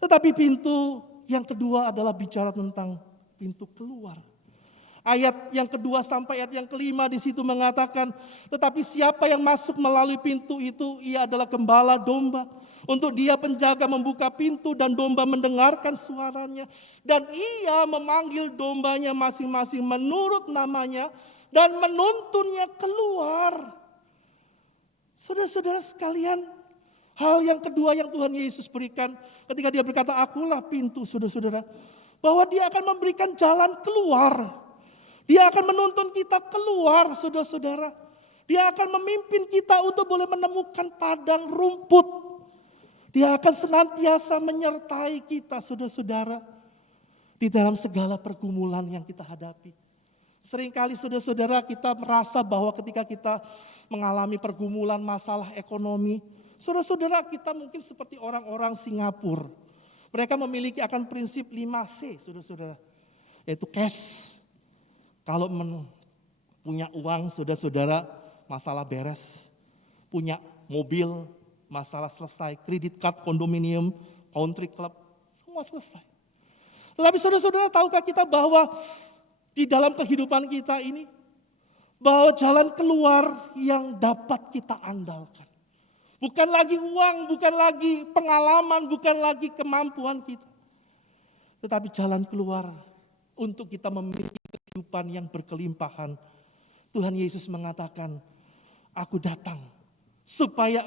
Tetapi pintu yang kedua adalah bicara tentang pintu keluar. Ayat yang kedua sampai ayat yang kelima di situ mengatakan, tetapi siapa yang masuk melalui pintu itu, ia adalah gembala domba. Untuk dia penjaga membuka pintu dan domba mendengarkan suaranya. Dan ia memanggil dombanya masing-masing menurut namanya dan menuntunnya keluar. Saudara-saudara sekalian, hal yang kedua yang Tuhan Yesus berikan ketika Dia berkata, akulah pintu, saudara-saudara, bahwa Dia akan memberikan jalan keluar. Dia akan menuntun kita keluar, saudara-saudara. Dia akan memimpin kita untuk boleh menemukan padang rumput. Dia akan senantiasa menyertai kita, saudara-saudara, di dalam segala pergumulan yang kita hadapi. Seringkali saudara-saudara kita merasa bahwa ketika kita mengalami pergumulan masalah ekonomi, saudara-saudara kita mungkin seperti orang-orang Singapura. Mereka memiliki akan prinsip 5C, saudara-saudara, yaitu cash. Kalau punya uang, saudara-saudara, masalah beres. Punya mobil, masalah selesai. Kredit card, kondominium, country club, semua selesai. Tetapi saudara-saudara, tahukah kita bahwa di dalam kehidupan kita ini, bahwa jalan keluar yang dapat kita andalkan. Bukan lagi uang, bukan lagi pengalaman, bukan lagi kemampuan kita. Tetapi jalan keluar untuk kita memiliki kehidupan yang berkelimpahan. Tuhan Yesus mengatakan, aku datang supaya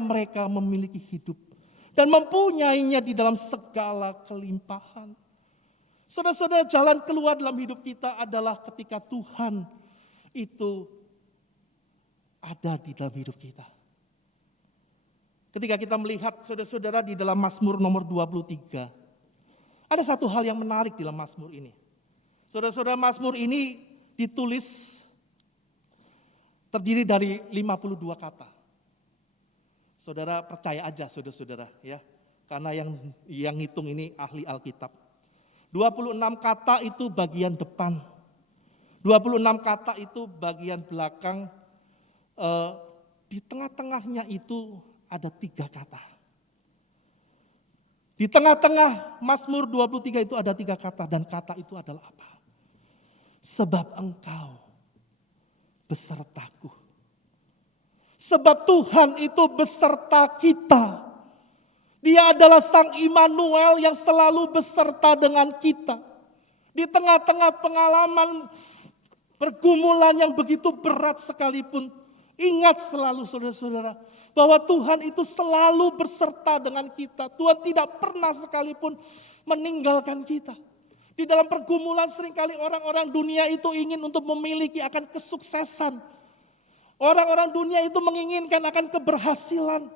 mereka memiliki hidup dan mempunyainya di dalam segala kelimpahan. Saudara-saudara, jalan keluar dalam hidup kita adalah ketika Tuhan itu ada di dalam hidup kita. Ketika kita melihat saudara-saudara di dalam Mazmur nomor 23, ada satu hal yang menarik di dalam Mazmur ini. Saudara-saudara, Mazmur ini ditulis terdiri dari 52 kata. Saudara percaya aja saudara-saudara ya. Karena yang ngitung ini ahli Alkitab. 26 kata itu bagian depan. 26 kata itu bagian belakang. Di tengah-tengahnya itu ada 3 kata. Di tengah-tengah Mazmur 23 itu ada 3 kata. Dan kata itu adalah apa? Sebab engkau besertaku. Sebab Tuhan itu beserta kita. Dia adalah Sang Immanuel yang selalu beserta dengan kita. Di tengah-tengah pengalaman pergumulan yang begitu berat sekalipun, ingat selalu saudara-saudara, bahwa Tuhan itu selalu beserta dengan kita. Tuhan tidak pernah sekalipun meninggalkan kita. Di dalam pergumulan seringkali orang-orang dunia itu ingin untuk memiliki akan kesuksesan. Orang-orang dunia itu menginginkan akan keberhasilan.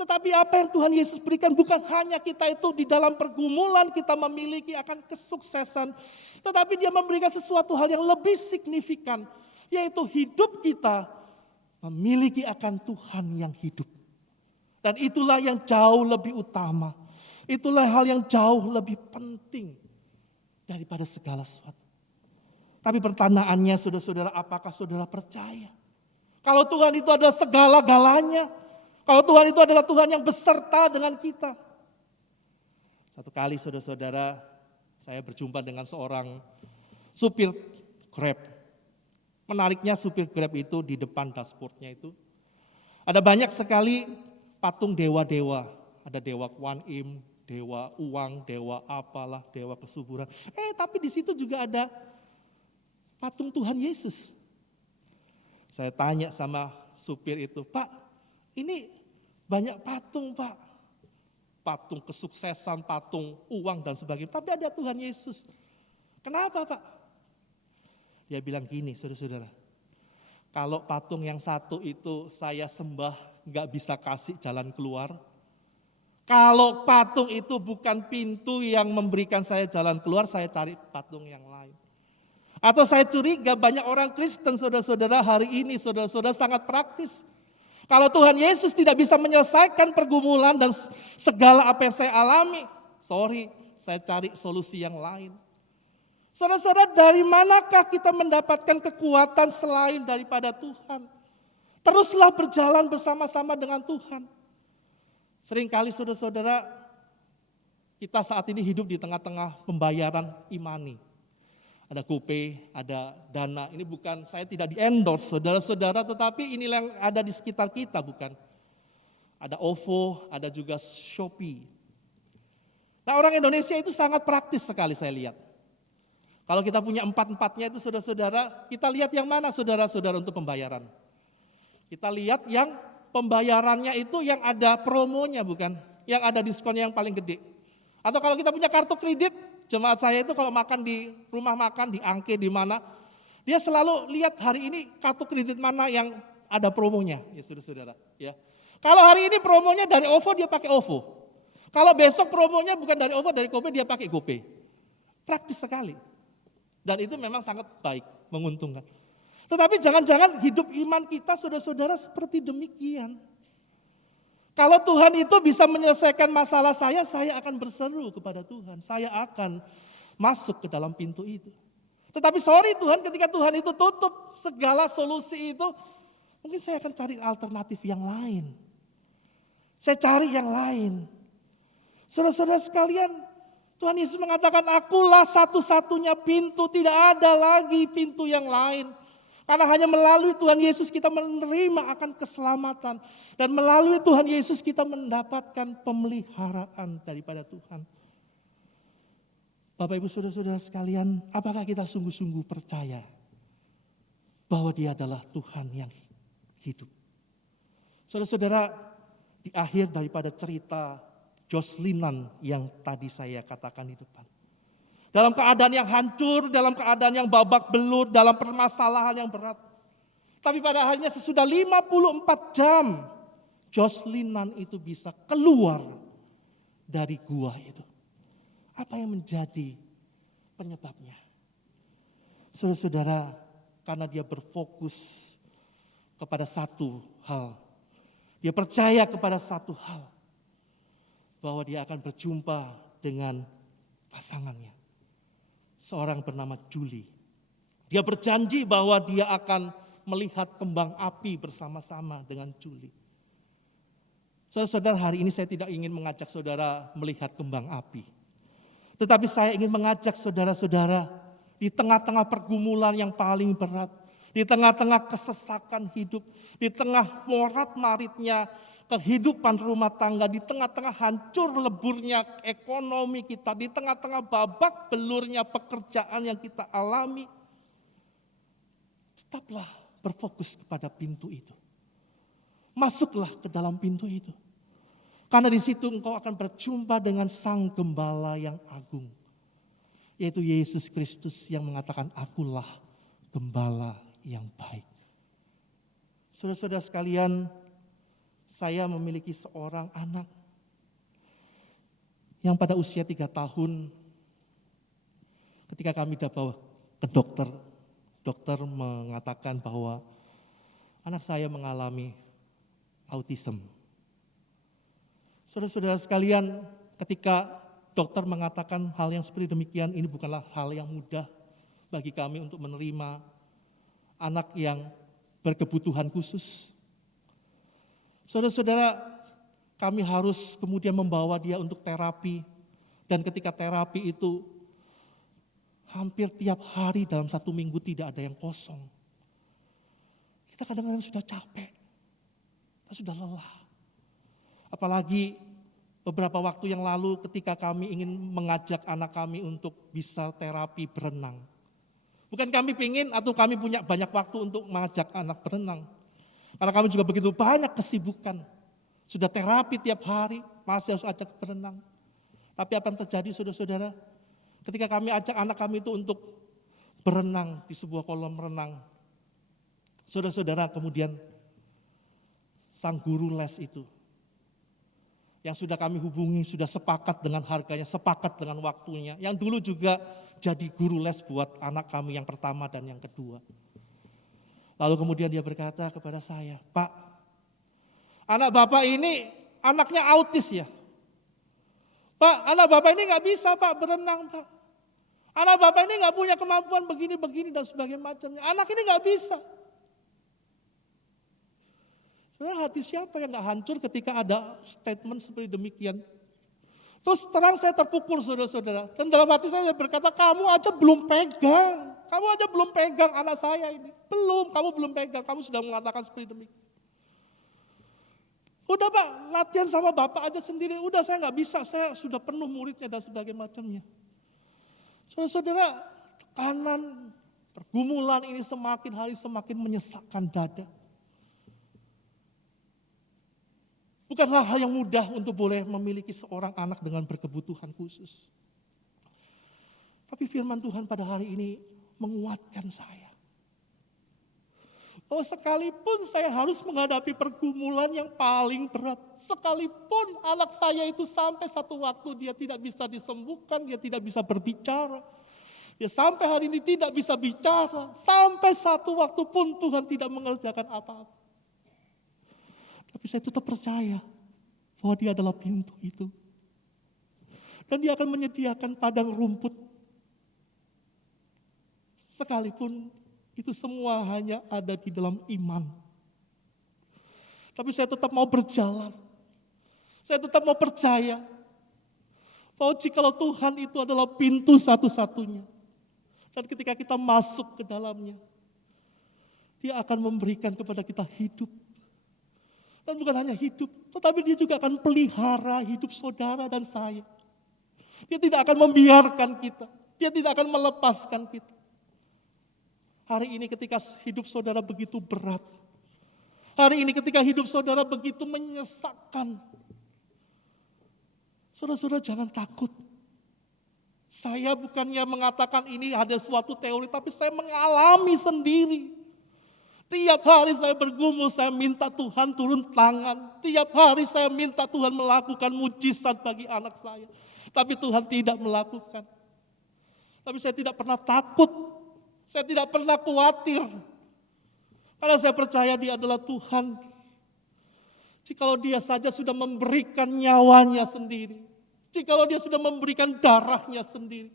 Tetapi apa yang Tuhan Yesus berikan bukan hanya kita itu di dalam pergumulan kita memiliki akan kesuksesan. Tetapi dia memberikan sesuatu hal yang lebih signifikan. Yaitu hidup kita memiliki akan Tuhan yang hidup. Dan itulah yang jauh lebih utama. Itulah hal yang jauh lebih penting daripada segala sesuatu. Tapi pertanyaannya saudara-saudara, apakah saudara percaya? Kalau Tuhan itu adalah segala-galanya, kalau Tuhan itu adalah Tuhan yang beserta dengan kita. Satu kali saudara-saudara, saya berjumpa dengan seorang supir Grab. Menariknya supir Grab itu di depan dashboardnya itu, ada banyak sekali patung dewa-dewa. Ada dewa Kwan Im, dewa uang, dewa apalah, dewa kesuburan. Tapi di situ juga ada patung Tuhan Yesus. Saya tanya sama supir itu, Pak, ini banyak patung Pak. Patung kesuksesan, patung uang dan sebagainya. Tapi ada Tuhan Yesus. Kenapa Pak? Dia bilang gini, saudara-saudara. Kalau patung yang satu itu saya sembah, gak bisa kasih jalan keluar. Kalau patung itu bukan pintu yang memberikan saya jalan keluar, saya cari patung yang lain. Atau saya curiga banyak orang Kristen saudara-saudara hari ini saudara-saudara sangat praktis. Kalau Tuhan Yesus tidak bisa menyelesaikan pergumulan dan segala apa yang saya alami, saya cari solusi yang lain. Saudara-saudara, dari manakah kita mendapatkan kekuatan selain daripada Tuhan? Teruslah berjalan bersama-sama dengan Tuhan. Seringkali saudara-saudara, kita saat ini hidup di tengah-tengah pembayaran e-money. Ada GoPay, ada Dana. Ini bukan, saya tidak di-endorse saudara-saudara, tetapi inilah yang ada di sekitar kita, bukan. Ada OVO, ada juga Shopee. Nah, orang Indonesia itu sangat praktis sekali saya lihat. Kalau kita punya 4-4-nya itu saudara-saudara, kita lihat yang mana saudara-saudara untuk pembayaran. Kita lihat yang pembayarannya itu yang ada promonya, bukan. Yang ada diskonnya yang paling gede. Atau kalau kita punya kartu kredit, jemaat saya itu kalau makan di rumah makan, di Angke, di mana, dia selalu lihat hari ini kartu kredit mana yang ada promonya, ya saudara-saudara. Ya. Kalau hari ini promonya dari OVO, dia pakai OVO. Kalau besok promonya bukan dari OVO, dari GoPay, dia pakai GoPay. Praktis sekali. Dan itu memang sangat baik, menguntungkan. Tetapi jangan-jangan hidup iman kita saudara-saudara seperti demikian. Kalau Tuhan itu bisa menyelesaikan masalah saya akan berseru kepada Tuhan. Saya akan masuk ke dalam pintu itu. Tetapi Tuhan, ketika Tuhan itu tutup segala solusi itu, mungkin saya akan cari alternatif yang lain. Saya cari yang lain. Saudara-saudara sekalian, Tuhan Yesus mengatakan, akulah satu-satunya pintu, tidak ada lagi pintu yang lain. Karena hanya melalui Tuhan Yesus kita menerima akan keselamatan. Dan melalui Tuhan Yesus kita mendapatkan pemeliharaan daripada Tuhan. Bapak Ibu Saudara-saudara sekalian, apakah kita sungguh-sungguh percaya bahwa Dia adalah Tuhan yang hidup? Saudara-saudara, di akhir daripada cerita Joslinan yang tadi saya katakan di depan. Dalam keadaan yang hancur, dalam keadaan yang babak belur, dalam permasalahan yang berat. Tapi pada akhirnya sesudah 54 jam, Joslinan itu bisa keluar dari gua itu. Apa yang menjadi penyebabnya? Saudara-saudara, karena dia berfokus kepada satu hal. Dia percaya kepada satu hal. Bahwa dia akan berjumpa dengan pasangannya. Seorang bernama Julie. Dia berjanji bahwa dia akan melihat kembang api bersama-sama dengan Julie. Saudara-saudara, hari ini saya tidak ingin mengajak saudara melihat kembang api. Tetapi saya ingin mengajak saudara-saudara di tengah-tengah pergumulan yang paling berat. Di tengah-tengah kesesakan hidup. Di tengah morat-maritnya kehidupan rumah tangga, di tengah-tengah hancur leburnya ekonomi kita, di tengah-tengah babak belurnya pekerjaan yang kita alami, tetaplah berfokus kepada pintu itu. Masuklah ke dalam pintu itu. Karena di situ engkau akan berjumpa dengan Sang Gembala yang agung. Yaitu Yesus Kristus yang mengatakan, akulah Gembala yang baik. Saudara-saudara sekalian, saya memiliki seorang anak yang pada usia 3 tahun ketika kami dibawa ke dokter, dokter mengatakan bahwa anak saya mengalami autism. Saudara-saudara sekalian, ketika dokter mengatakan hal yang seperti demikian, ini bukanlah hal yang mudah bagi kami untuk menerima anak yang berkebutuhan khusus. Saudara-saudara, kami harus kemudian membawa dia untuk terapi. Dan ketika terapi itu hampir tiap hari dalam 1 minggu tidak ada yang kosong. Kita kadang-kadang sudah capek, kita sudah lelah. Apalagi beberapa waktu yang lalu ketika kami ingin mengajak anak kami untuk bisa terapi berenang. Bukan kami ingin atau kami punya banyak waktu untuk mengajak anak berenang. Karena kami juga begitu banyak kesibukan. Sudah terapi tiap hari, masih harus ajak berenang. Tapi apa yang terjadi saudara-saudara? Ketika kami ajak anak kami itu untuk berenang di sebuah kolam renang. Saudara-saudara, kemudian sang guru les itu, yang sudah kami hubungi, sudah sepakat dengan harganya, sepakat dengan waktunya. Yang dulu juga jadi guru les buat anak kami yang pertama dan yang kedua. Lalu kemudian dia berkata kepada saya, Pak, anak Bapak ini anaknya autis ya? Pak, anak Bapak ini gak bisa Pak berenang Pak. Anak Bapak ini gak punya kemampuan begini-begini dan sebagainya macamnya. Anak ini gak bisa. Sebenarnya hati siapa yang gak hancur ketika ada statement seperti demikian? Terus terang saya terpukul saudara-saudara. Dan dalam hati saya berkata, kamu aja belum pegang. Kamu aja belum pegang anak saya ini. Belum, kamu belum pegang. Kamu sudah mengatakan seperti demikian. Udah Pak, latihan sama Bapak aja sendiri. Udah saya gak bisa, saya sudah penuh muridnya dan sebagainya macamnya. Saudara-saudara, tekanan, pergumulan ini semakin hari semakin menyesakkan dada. Bukanlah hal yang mudah untuk boleh memiliki seorang anak dengan berkebutuhan khusus. Tapi firman Tuhan pada hari ini menguatkan saya. Bahwa sekalipun saya harus menghadapi pergumulan yang paling berat. Sekalipun anak saya itu sampai satu waktu dia tidak bisa disembuhkan, dia tidak bisa berbicara. Dia sampai hari ini tidak bisa bicara. Sampai satu waktu pun Tuhan tidak mengerjakan apa-apa. Tapi saya tetap percaya bahwa dia adalah pintu itu. Dan dia akan menyediakan padang rumput. Sekalipun itu semua hanya ada di dalam iman. Tapi saya tetap mau berjalan. Saya tetap mau percaya Bahwa jikalau Tuhan itu adalah pintu satu-satunya. Dan ketika kita masuk ke dalamnya, Dia akan memberikan kepada kita hidup. Dan bukan hanya hidup, tetapi Dia juga akan pelihara hidup saudara dan saya. Dia tidak akan membiarkan kita. Dia tidak akan melepaskan kita. Hari ini ketika hidup saudara begitu berat. Hari ini ketika hidup saudara begitu menyesakkan. Saudara-saudara jangan takut. Saya bukannya mengatakan ini ada suatu teori, tapi saya mengalami sendiri. Tiap hari saya bergumul, saya minta Tuhan turun tangan. Tiap hari saya minta Tuhan melakukan mujizat bagi anak saya. Tapi Tuhan tidak melakukan. Tapi saya tidak pernah takut. Saya tidak pernah khawatir. Karena saya percaya Dia adalah Tuhan. Jikalau Dia saja sudah memberikan nyawanya sendiri. Jikalau Dia sudah memberikan darahnya sendiri.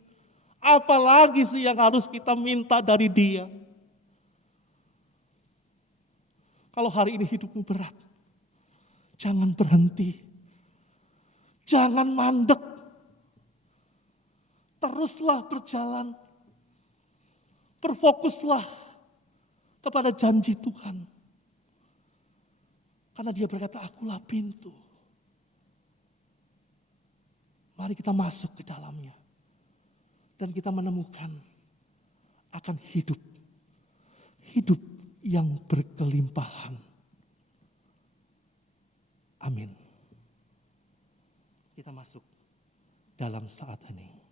Apalagi sih yang harus kita minta dari Dia. Kalau hari ini hidupmu berat, jangan berhenti. Jangan mandek. Teruslah berjalan. Berfokuslah kepada janji Tuhan. Karena Dia berkata, akulah pintu. Mari kita masuk ke dalamnya. Dan kita menemukan akan hidup. Hidup yang berkelimpahan. Amin. Kita masuk dalam saat ini.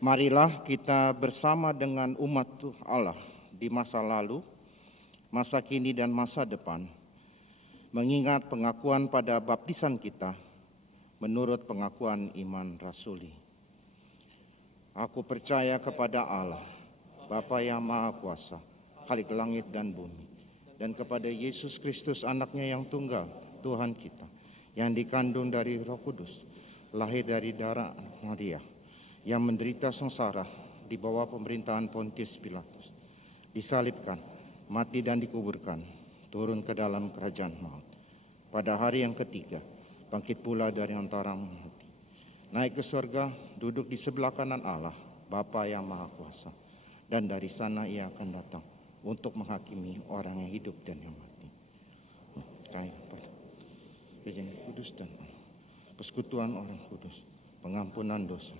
Marilah kita bersama dengan umat Allah di masa lalu, masa kini dan masa depan, mengingat pengakuan pada baptisan kita menurut pengakuan iman rasuli. Aku percaya kepada Allah, Bapa yang Maha Kuasa, Khalik langit dan bumi, dan kepada Yesus Kristus anaknya yang tunggal, Tuhan kita, yang dikandung dari Roh Kudus, lahir dari darah Maria, yang menderita sengsara di bawah pemerintahan Pontius Pilatus, disalibkan, mati dan dikuburkan, turun ke dalam kerajaan maut. Pada hari yang ketiga, bangkit pula dari antara mati, naik ke surga, duduk di sebelah kanan Allah, Bapa yang Maha Kuasa, dan dari sana Ia akan datang untuk menghakimi orang yang hidup dan yang mati. Percaya pada Kejadian Kudus dan persekutuan orang kudus, pengampunan dosa,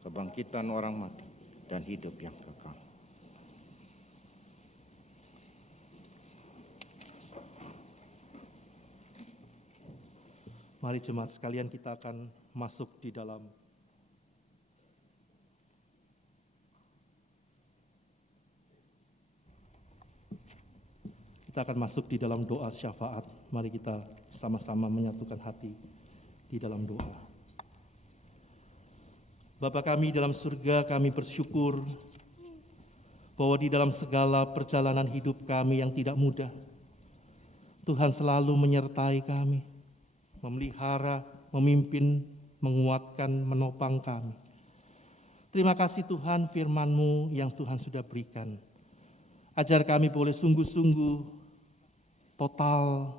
kebangkitan orang mati, dan hidup yang kekal. Mari jemaat sekalian, kita akan masuk di dalam doa syafaat. Mari kita sama-sama menyatukan hati di dalam doa. Bapa kami dalam surga, kami bersyukur bahwa di dalam segala perjalanan hidup kami yang tidak mudah, Tuhan selalu menyertai kami, memelihara, memimpin, menguatkan, menopang kami. Terima kasih Tuhan firman-Mu yang Tuhan sudah berikan. Ajar kami boleh sungguh-sungguh total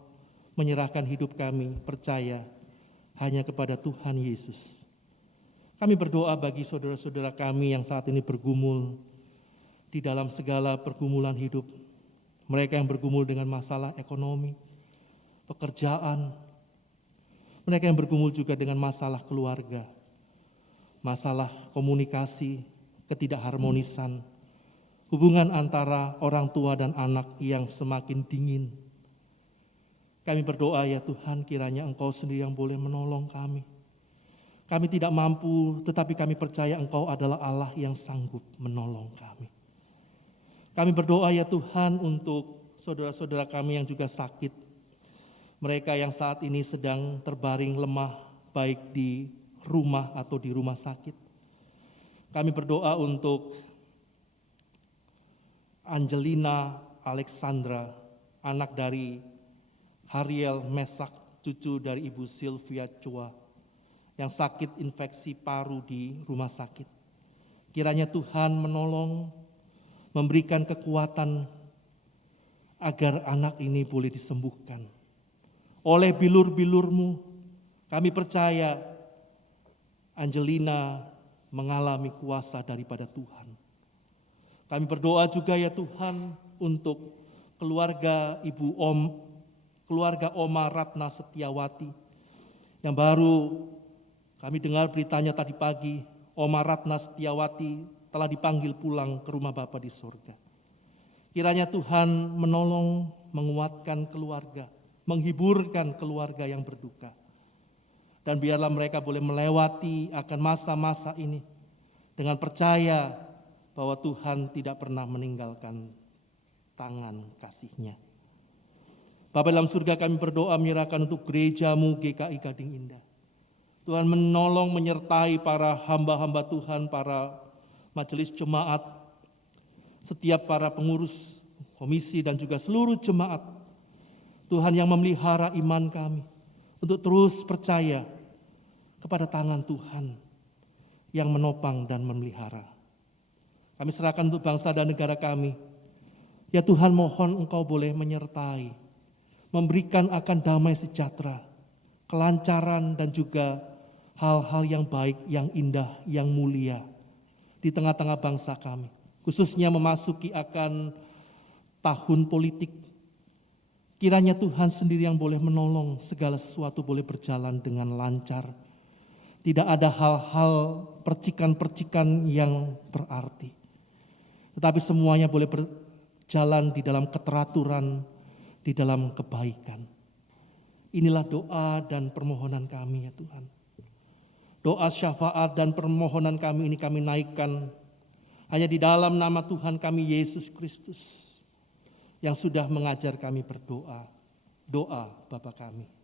menyerahkan hidup kami, percaya hanya kepada Tuhan Yesus. Kami berdoa bagi saudara-saudara kami yang saat ini bergumul di dalam segala pergumulan hidup. Mereka yang bergumul dengan masalah ekonomi, pekerjaan. Mereka yang bergumul juga dengan masalah keluarga, masalah komunikasi, ketidakharmonisan, hubungan antara orang tua dan anak yang semakin dingin. Kami berdoa ya Tuhan, kiranya Engkau sendiri yang boleh menolong kami. Kami tidak mampu, tetapi kami percaya Engkau adalah Allah yang sanggup menolong kami. Kami berdoa ya Tuhan untuk saudara-saudara kami yang juga sakit. mereka yang saat ini sedang terbaring lemah, baik di rumah atau di rumah sakit. Kami berdoa untuk Angelina Alexandra, anak dari Hariel Mesak, cucu dari Ibu Sylvia Chua, yang sakit infeksi paru di rumah sakit. Kiranya Tuhan menolong, memberikan kekuatan agar anak ini boleh disembuhkan. Oleh bilur-bilur-Mu, kami percaya Angelina mengalami kuasa daripada Tuhan. Kami berdoa juga ya Tuhan untuk keluarga keluarga Oma Ratna Setiawati yang baru kami dengar beritanya tadi pagi, Oma Ratna Setiawati telah dipanggil pulang ke rumah Bapa di surga. Kiranya Tuhan menolong, menguatkan keluarga, menghiburkan keluarga yang berduka. Dan biarlah mereka boleh melewati akan masa-masa ini dengan percaya bahwa Tuhan tidak pernah meninggalkan tangan kasih-Nya. Bapa dalam surga, kami berdoa menyerahkan untuk gereja-Mu GKI Gading Indah. Tuhan menolong menyertai para hamba-hamba Tuhan, para majelis jemaat, setiap para pengurus komisi dan juga seluruh jemaat. Tuhan yang memelihara iman kami untuk terus percaya kepada tangan Tuhan yang menopang dan memelihara. Kami serahkan untuk bangsa dan negara kami. Ya Tuhan, mohon Engkau boleh menyertai, memberikan akan damai sejahtera, kelancaran dan juga hal-hal yang baik, yang indah, yang mulia di tengah-tengah bangsa kami. Khususnya memasuki akan tahun politik. Kiranya Tuhan sendiri yang boleh menolong segala sesuatu boleh berjalan dengan lancar. Tidak ada hal-hal percikan-percikan yang berarti. Tetapi semuanya boleh berjalan di dalam keteraturan, di dalam kebaikan. Inilah doa dan permohonan kami ya Tuhan. Doa syafaat dan permohonan kami ini kami naikkan hanya di dalam nama Tuhan kami Yesus Kristus yang sudah mengajar kami berdoa. Doa Bapa kami.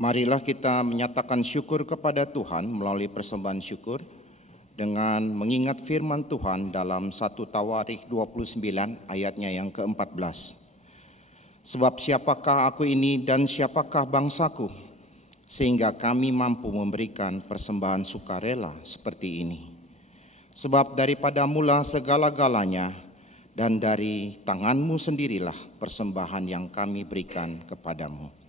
Marilah kita menyatakan syukur kepada Tuhan melalui persembahan syukur dengan mengingat firman Tuhan dalam 1 Tawarikh 29 ayatnya yang ke-14. Sebab siapakah aku ini dan siapakah bangsaku, sehingga kami mampu memberikan persembahan sukarela seperti ini. Sebab daripada mula segala-galanya dan dari tangan-Mu sendirilah persembahan yang kami berikan kepadamu.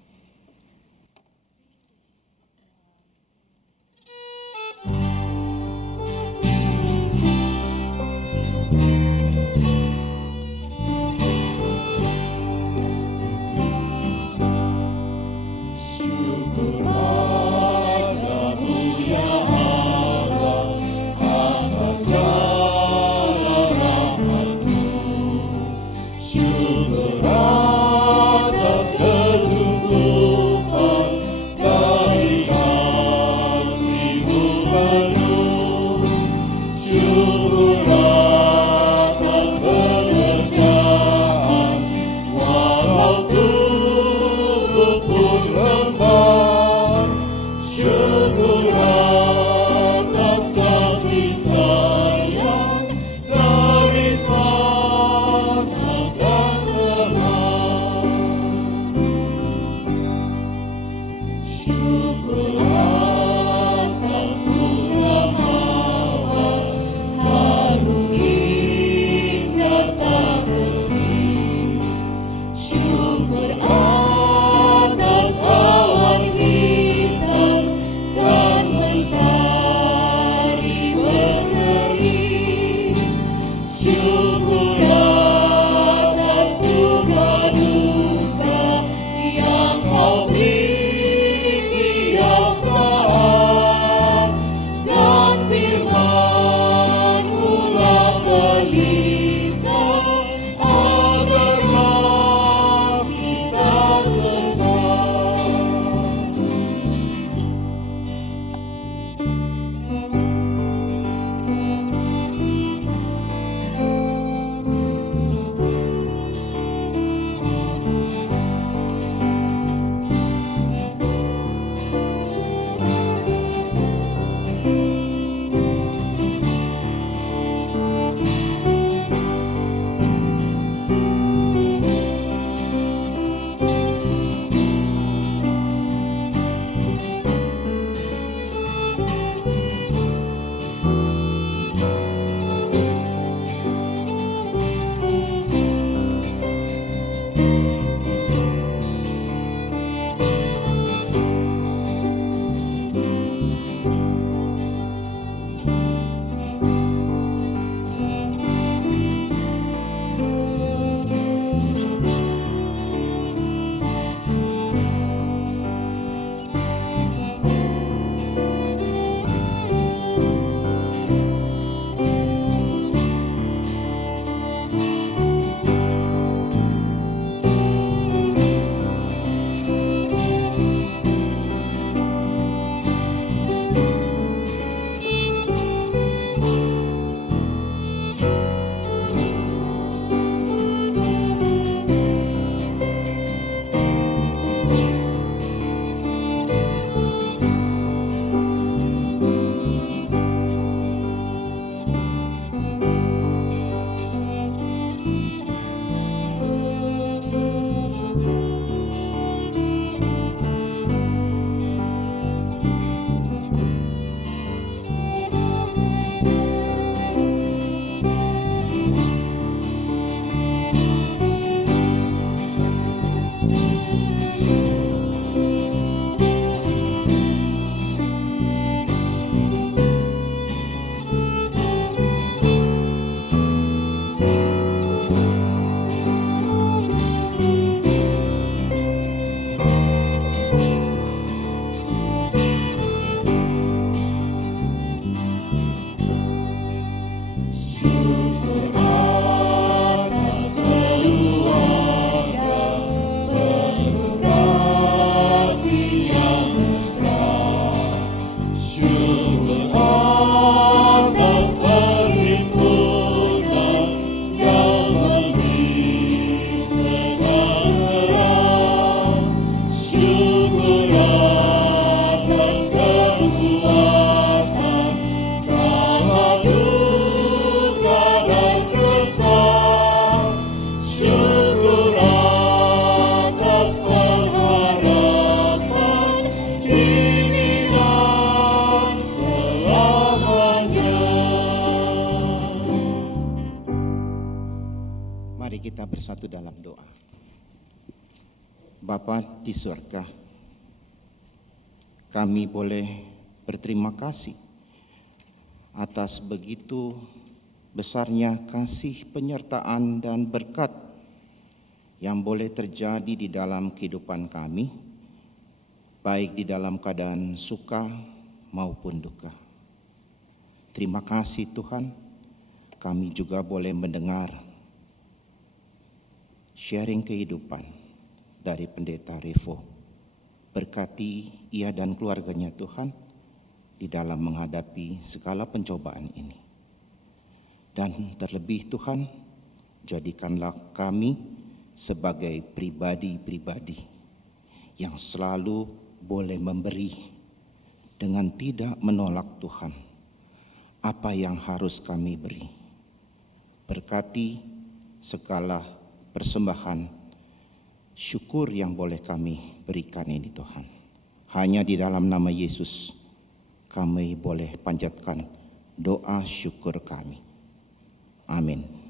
kita bersatu dalam doa. Bapa di surga, kami boleh berterima kasih atas begitu besarnya kasih penyertaan dan berkat yang boleh terjadi di dalam kehidupan kami, baik di dalam keadaan suka maupun duka. Terima kasih Tuhan, kami juga boleh mendengar sharing kehidupan dari Pendeta Revo. Berkati ia dan keluarganya Tuhan di dalam menghadapi segala pencobaan ini. Dan terlebih Tuhan, jadikanlah kami sebagai pribadi-pribadi yang selalu boleh memberi dengan tidak menolak Tuhan apa yang harus kami beri. Berkati segala persembahan syukur yang boleh kami berikan ini Tuhan. Hanya di dalam nama Yesus kami boleh panjatkan doa syukur kami. Amin.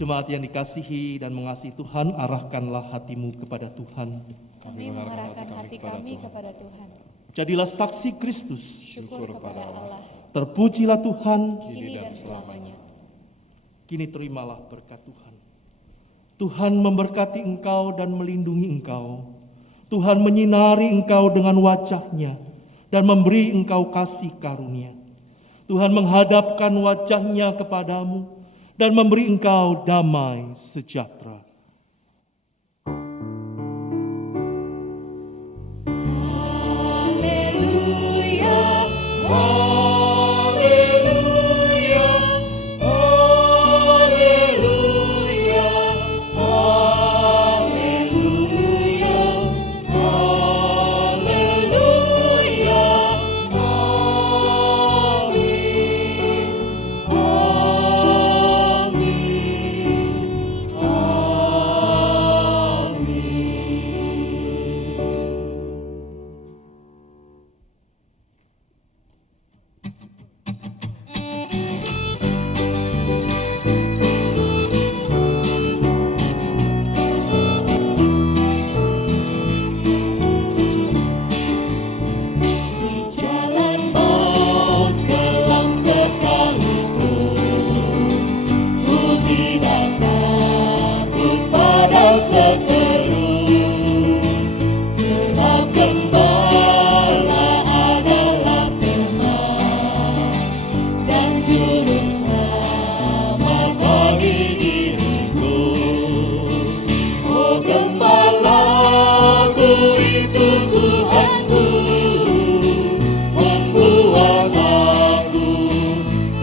Jemaat yang dikasihi dan mengasihi Tuhan, arahkanlah hatimu kepada Tuhan. Kami mengarahkan hati kami kepada Tuhan. Jadilah saksi Kristus. Syukur kepada Allah, Terpujilah Tuhan. kini dan selamanya. Kini terimalah berkat Tuhan. Tuhan memberkati engkau dan melindungi engkau. Tuhan menyinari engkau dengan wajah-Nya dan memberi engkau kasih karunia. Tuhan menghadapkan wajah-Nya kepadamu dan memberi engkau damai sejahtera. Amin.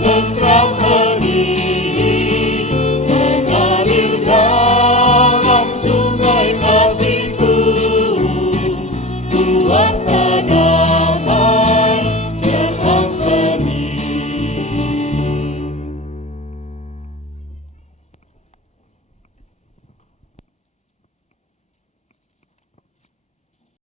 tenteram hening.